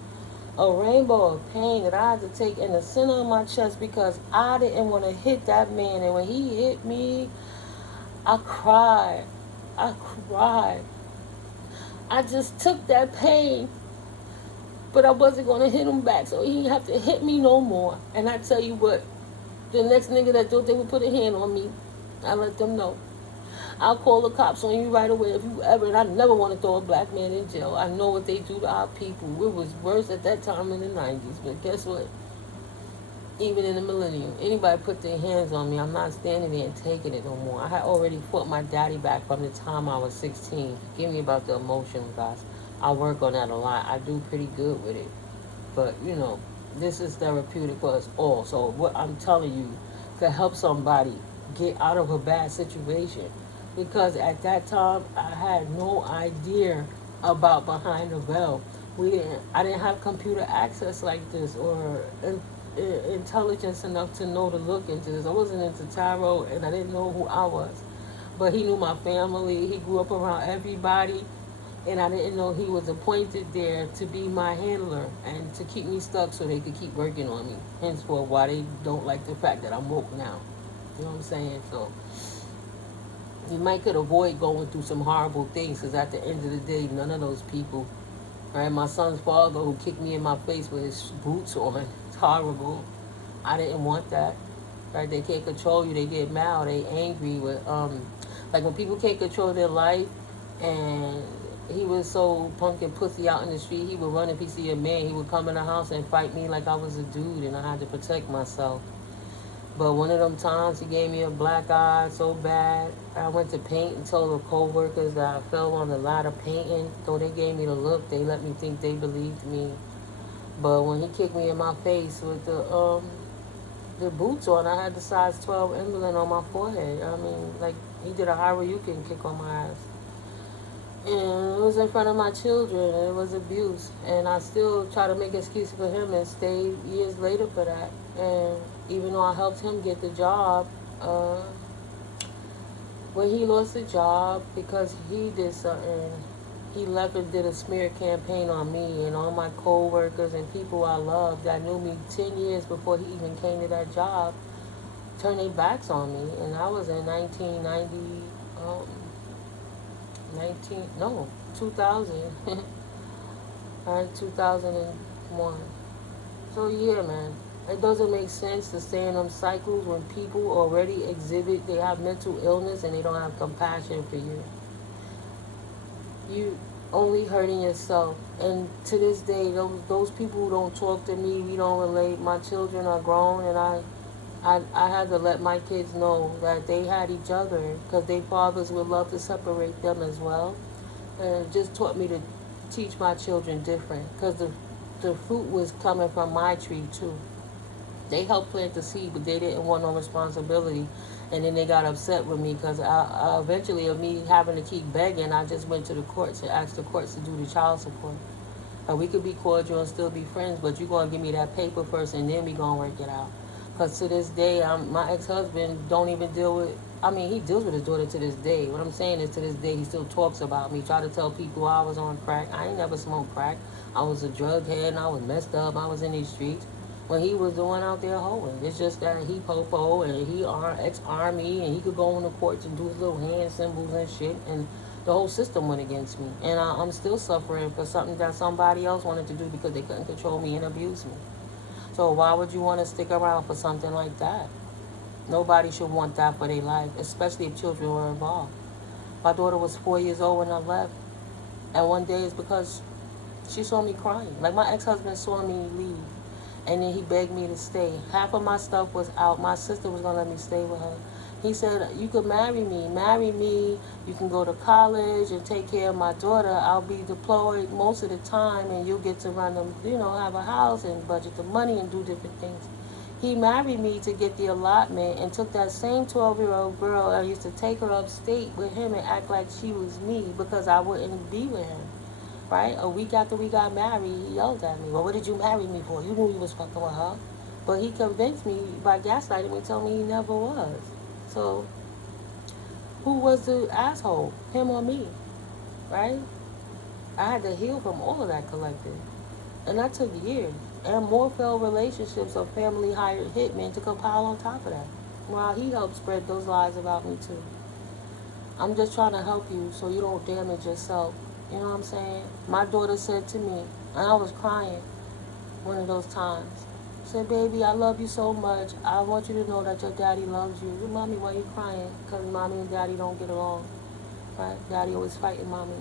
a rainbow of pain that I had to take in the center of my chest because I didn't want to hit that man. And when he hit me, I cried. I cried. I just took that pain, but I wasn't going to hit him back, so he didn't have to hit me no more. And I tell you what, the next nigga that thought they would put a hand on me, I let them know. I'll call the cops on you right away if you ever, and I never want to throw a black man in jail. I know what they do to our people. It was worse at that time in the 90s, but guess what? Even in the millennium, anybody put their hands on me, I'm not standing there and taking it no more. I had already fought my daddy back from the time I was 16. Forgive me about the emotion, guys. I work on that a lot. I do pretty good with it. But, you know, this is therapeutic for us all. So what I'm telling you could help somebody get out of a bad situation. Because at that time, I had no idea about behind the veil. I didn't have computer access like this or intelligence enough to know to look into this. I wasn't into tarot, and I didn't know who I was. But he knew my family. He grew up around everybody, and I didn't know he was appointed there to be my handler and to keep me stuck so they could keep working on me. Henceforth, why they don't like the fact that I'm woke now. You know what I'm saying? So you might could avoid going through some horrible things, because at the end of the day, none of those people, right? My son's father, who kicked me in my face with his boots on, it's horrible. I didn't want that, right? They can't control you. They get mad. They angry with like when people can't control their life. And he was so punk and pussy out in the street. He would run if he see a man. He would come in the house and fight me like I was a dude, and I had to protect myself. But one of them times he gave me a black eye so bad. I went to paint and told the co-workers that I fell on the ladder painting. Though they gave me the look, they let me think they believed me. But when he kicked me in my face with the boots on, I had the size 12 emblem on my forehead. I mean, like, he did a Haryuken kick on my ass. And it was in front of my children, and it was abuse. And I still try to make excuses for him and stay years later for that. And even though I helped him get the job, when he lost the job because he did something, he left and did a smear campaign on me and all my co-workers and people I loved that knew me 10 years before he even came to that job, turned their backs on me. And I was in 2000, 2001. So yeah, man, it doesn't make sense to stay in them cycles when people already exhibit, they have mental illness and they don't have compassion for you. You only hurting yourself. And to this day, those people who don't talk to me, we don't relate. My children are grown, and I had to let my kids know that they had each other, because their fathers would love to separate them as well. And it just taught me to teach my children different, because the fruit was coming from my tree too. They helped plant the seed, but they didn't want no responsibility. And then they got upset with me because eventually of me having to keep begging, I just went to the courts and asked the courts to do the child support. And we could be cordial and still be friends, but you're going to give me that paper first, and then we going to work it out. Because to this day, my ex-husband don't even deal with, I mean, he deals with his daughter to this day. What I'm saying is, to this day, he still talks about me. Try to tell people I was on crack. I ain't never smoked crack. I was a drug head, and I was messed up. I was in these streets when he was the one out there hoeing. It's just that he popo, and he ex-army, and he could go in the courts and do his little hand symbols and shit, and the whole system went against me. And I'm still suffering for something that somebody else wanted to do because they couldn't control me and abuse me. So why would you want to stick around for something like that? Nobody should want that for their life, especially if children were involved. My daughter was 4 years old when I left. And one day it's because she saw me crying. Like, my ex-husband saw me leave, and then he begged me to stay. Half of my stuff was out. My sister was going to let me stay with her. He said, you could marry me. Marry me. You can go to college and take care of my daughter. I'll be deployed most of the time, and you'll get to run them, have a house and budget the money and do different things. He married me to get the allotment and took that same 12-year-old girl. I used to take her upstate with him and act like she was me because I wouldn't be with him. Right? A week after we got married, he yelled at me. Well, what did you marry me for? You knew you was fucking with her. But he convinced me by gaslighting me, telling me he never was. So who was the asshole? Him or me? Right? I had to heal from all of that collective. And that took years. And more failed relationships of family hired hitmen to compile on top of that. While he helped spread those lies about me too. I'm just trying to help you so you don't damage yourself. You know what I'm saying? My daughter said to me, and I was crying one of those times. Said, baby, I love you so much. I want you to know that your daddy loves you. Mommy, why you crying? Because mommy and daddy don't get along. Right? Daddy always fighting mommy.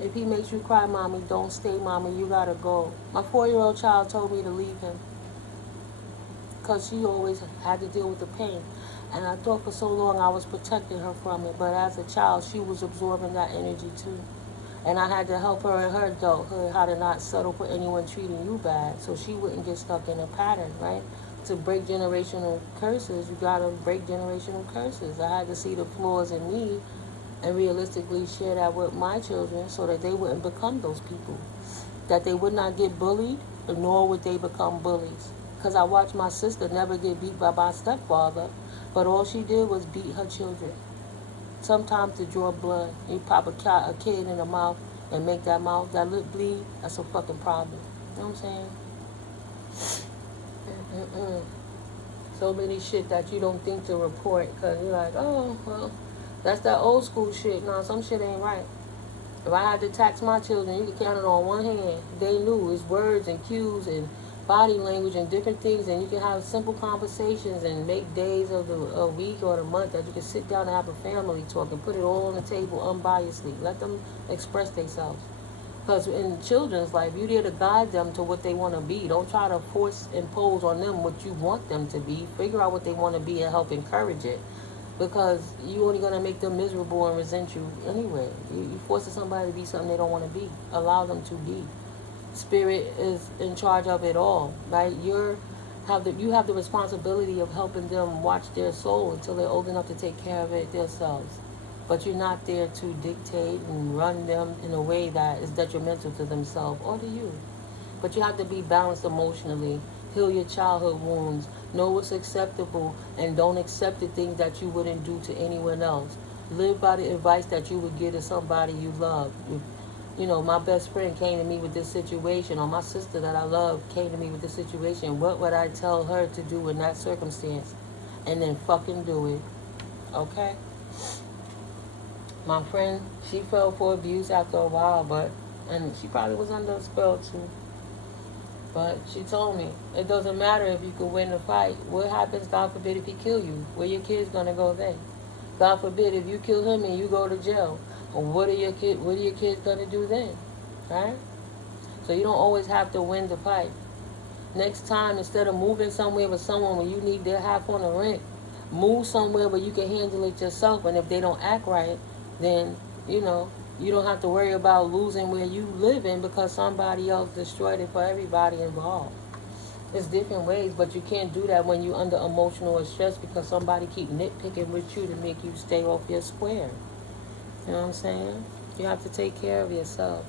If he makes you cry, mommy, don't stay, mommy. You gotta go. My 4-year-old child told me to leave him because she always had to deal with the pain. And I thought for so long I was protecting her from it. But as a child, she was absorbing that energy too. And I had to help her in her adulthood how to not settle for anyone treating you bad so she wouldn't get stuck in a pattern, right? To break generational curses, you gotta break generational curses. I had to see the flaws in me and realistically share that with my children so that they wouldn't become those people. That they would not get bullied, nor would they become bullies. Because I watched my sister never get beat by my stepfather, but all she did was beat her children. Sometimes to draw blood. You pop a kid in the mouth and make that lip bleed, that's a fucking problem. You know what I'm saying? So many shit that you don't think to report because you're like, oh, well, that's that old school shit. No, some shit ain't right. If I had to tax my children, you could count it on one hand. They knew it's words and cues and body language and different things, and you can have simple conversations and make days of the week or the month that you can sit down and have a family talk and put it all on the table unbiasedly. Let them express themselves. Because in children's life, you're there to guide them to what they want to be. Don't try to force impose on them what you want them to be. Figure out what they want to be and help encourage it. Because you're only going to make them miserable and resent you anyway. You forcing somebody to be something they don't want to be. Allow them to be. Spirit is in charge of it all, right? You have the responsibility of helping them watch their soul until they're old enough to take care of it themselves. But you're not there to dictate and run them in a way that is detrimental to themselves or to you. But you have to be balanced emotionally, heal your childhood wounds, know what's acceptable, and don't accept the things that you wouldn't do to anyone else. Live by the advice that you would give to somebody you love. You know, my best friend came to me with this situation, or my sister that I love came to me with this situation. What would I tell her to do in that circumstance? And then fucking do it. Okay? My friend, she fell for abuse after a while, and she probably was under a spell too. But she told me, it doesn't matter if you can win the fight. What happens, God forbid, if he kill you? Where your kid's gonna go then? God forbid, if you kill him and you go to jail, what are your kids gonna do then? Right? So you don't always have to win the fight. Next time, instead of moving somewhere with someone where you need their half on the rent, move somewhere where you can handle it yourself. And if they don't act right, then you don't have to worry about losing where you live in because somebody else destroyed it for everybody involved. There's different ways, but you can't do that when you're under emotional stress because somebody keep nitpicking with you to make you stay off your square. You know what I'm saying? You have to take care of yourself.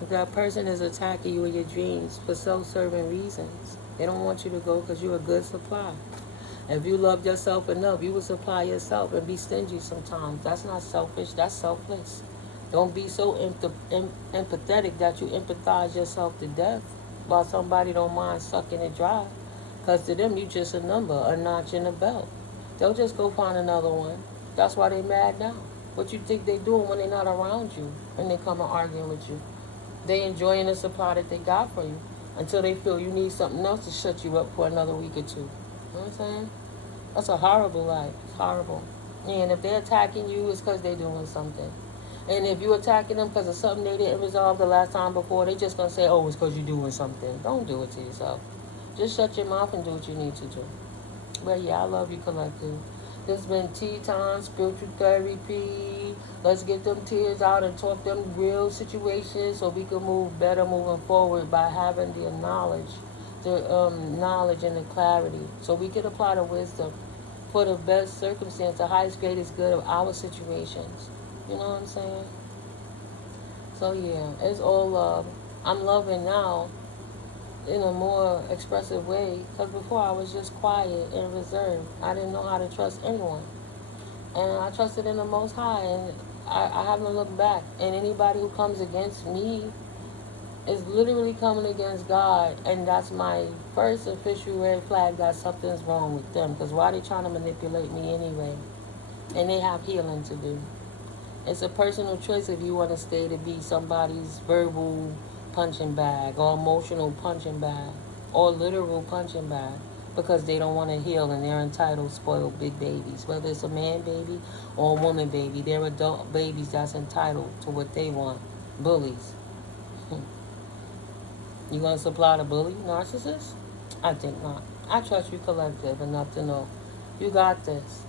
If that person is attacking you in your dreams for self-serving reasons, they don't want you to go because you're a good supply. If you love yourself enough, you will supply yourself and be stingy sometimes. That's not selfish, that's selfless. Don't be so empathetic that you empathize yourself to death while somebody don't mind sucking it dry. Because to them, you just a number, a notch in the belt. They'll just go find another one. That's why they mad now. What you think they doing when they're not around you and they come and arguing with you? They enjoying the supply that they got for you until they feel you need something else to shut you up for another week or two. You know what I'm saying? That's a horrible life. It's horrible. And if they're attacking you, it's because they're doing something. And if you're attacking them because of something they didn't resolve the last time before, they just going to say, oh, it's because you're doing something. Don't do it to yourself. Just shut your mouth and do what you need to do. But yeah, I love you, collective. This has been tea time, spiritual therapy. Let's get them tears out and talk them real situations so we can move better moving forward by having the knowledge and the clarity. So we can apply the wisdom for the best circumstance, the highest, greatest good of our situations. You know what I'm saying? So yeah, it's all love. I'm loving now in a more expressive way, because before I was just quiet and reserved. I didn't know how to trust anyone. And I trusted in the Most High, and I haven't looked back. And anybody who comes against me is literally coming against God, and that's my first official red flag that something's wrong with them. Because why are they trying to manipulate me anyway? And they have healing to do. It's a personal choice if you want to stay to be somebody's verbal punching bag or emotional punching bag or literal punching bag because they don't want to heal and they're entitled spoiled big babies. Whether it's a man baby or a woman baby, they're adult babies that's entitled to what they want. Bullies. You going to supply the bully narcissist? I think not. I trust you collective enough to know you got this.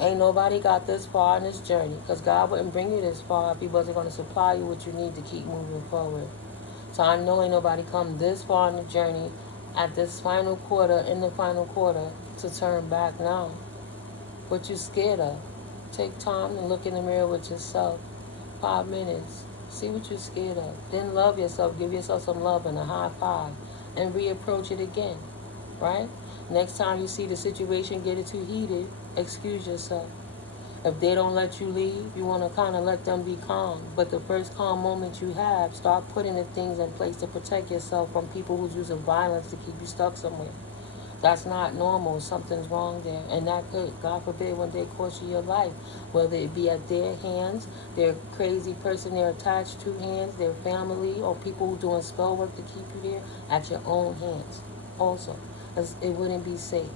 Ain't nobody got this far in this journey, because God wouldn't bring you this far if he wasn't going to supply you what you need to keep moving forward. So I know ain't nobody come this far in the journey at this final quarter, in the final quarter, to turn back now. What you scared of? Take time and look in the mirror with yourself. 5 minutes. See what you're scared of. Then love yourself. Give yourself some love and a high five. And reapproach it again. Right? Next time you see the situation getting too heated, excuse yourself. If they don't let you leave, you want to kind of let them be calm. But the first calm moment you have, start putting the things in place to protect yourself from people who's using violence to keep you stuck somewhere. That's not normal. Something's wrong there. And that could, God forbid, one day cost you your life. Whether it be at their hands, their crazy person they're attached to hands, their family, or people who doing spell work to keep you there, at your own hands also. It wouldn't be safe.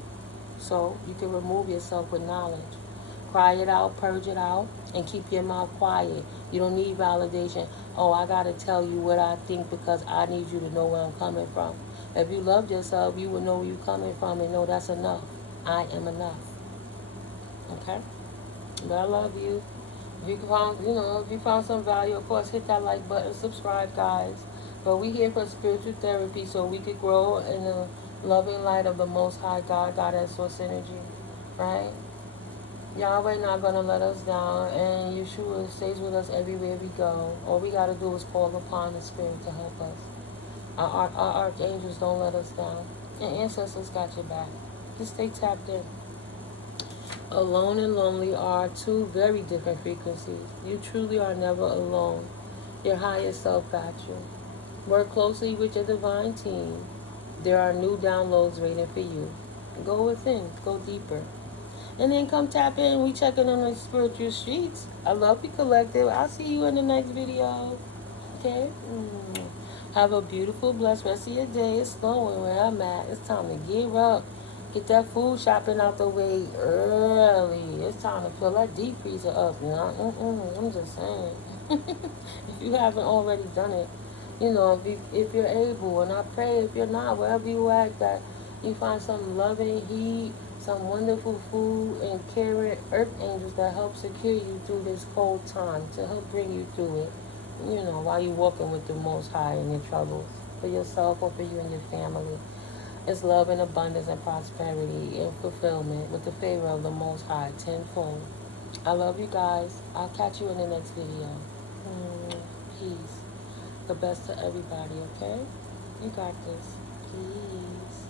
So you can remove yourself with knowledge. Cry it out, purge it out, and keep your mouth quiet. You don't need validation. Oh, I got to tell you what I think because I need you to know where I'm coming from. If you loved yourself, you would know where you're coming from and know that's enough. I am enough. Okay? But I love you. If you found, if you found some value, of course, hit that like button, subscribe, guys. But we here for spiritual therapy so we could grow in the loving light of the Most High God, Goddess, Source Energy. Right? Yahweh not going to let us down, and Yeshua stays with us everywhere we go. All we got to do is call upon the Spirit to help us. Our archangels don't let us down. And ancestors got your back. Just stay tapped in. Alone and lonely are two very different frequencies. You truly are never alone. Your higher self got you. Work closely with your divine team. There are new downloads waiting for you. Go within. Go deeper. And then come tap in. We checking on the spiritual streets. I love you, collective. I'll see you in the next video. Okay? Have a beautiful, blessed rest of your day. It's snowing where I'm at. It's time to gear up. Get that food shopping out the way early. It's time to fill that deep freezer up. I'm just saying. If you haven't already done it, if you're able, and I pray if you're not, wherever you at, that you find some loving heat, some wonderful food, and caring earth angels that help secure you through this cold time, to help bring you through it, while you're walking with the Most High in your troubles, for yourself or for you and your family. It's love and abundance and prosperity and fulfillment with the favor of the Most High tenfold. I love you guys. I'll catch you in the next video. Peace. The best to everybody, okay? You got this. Peace.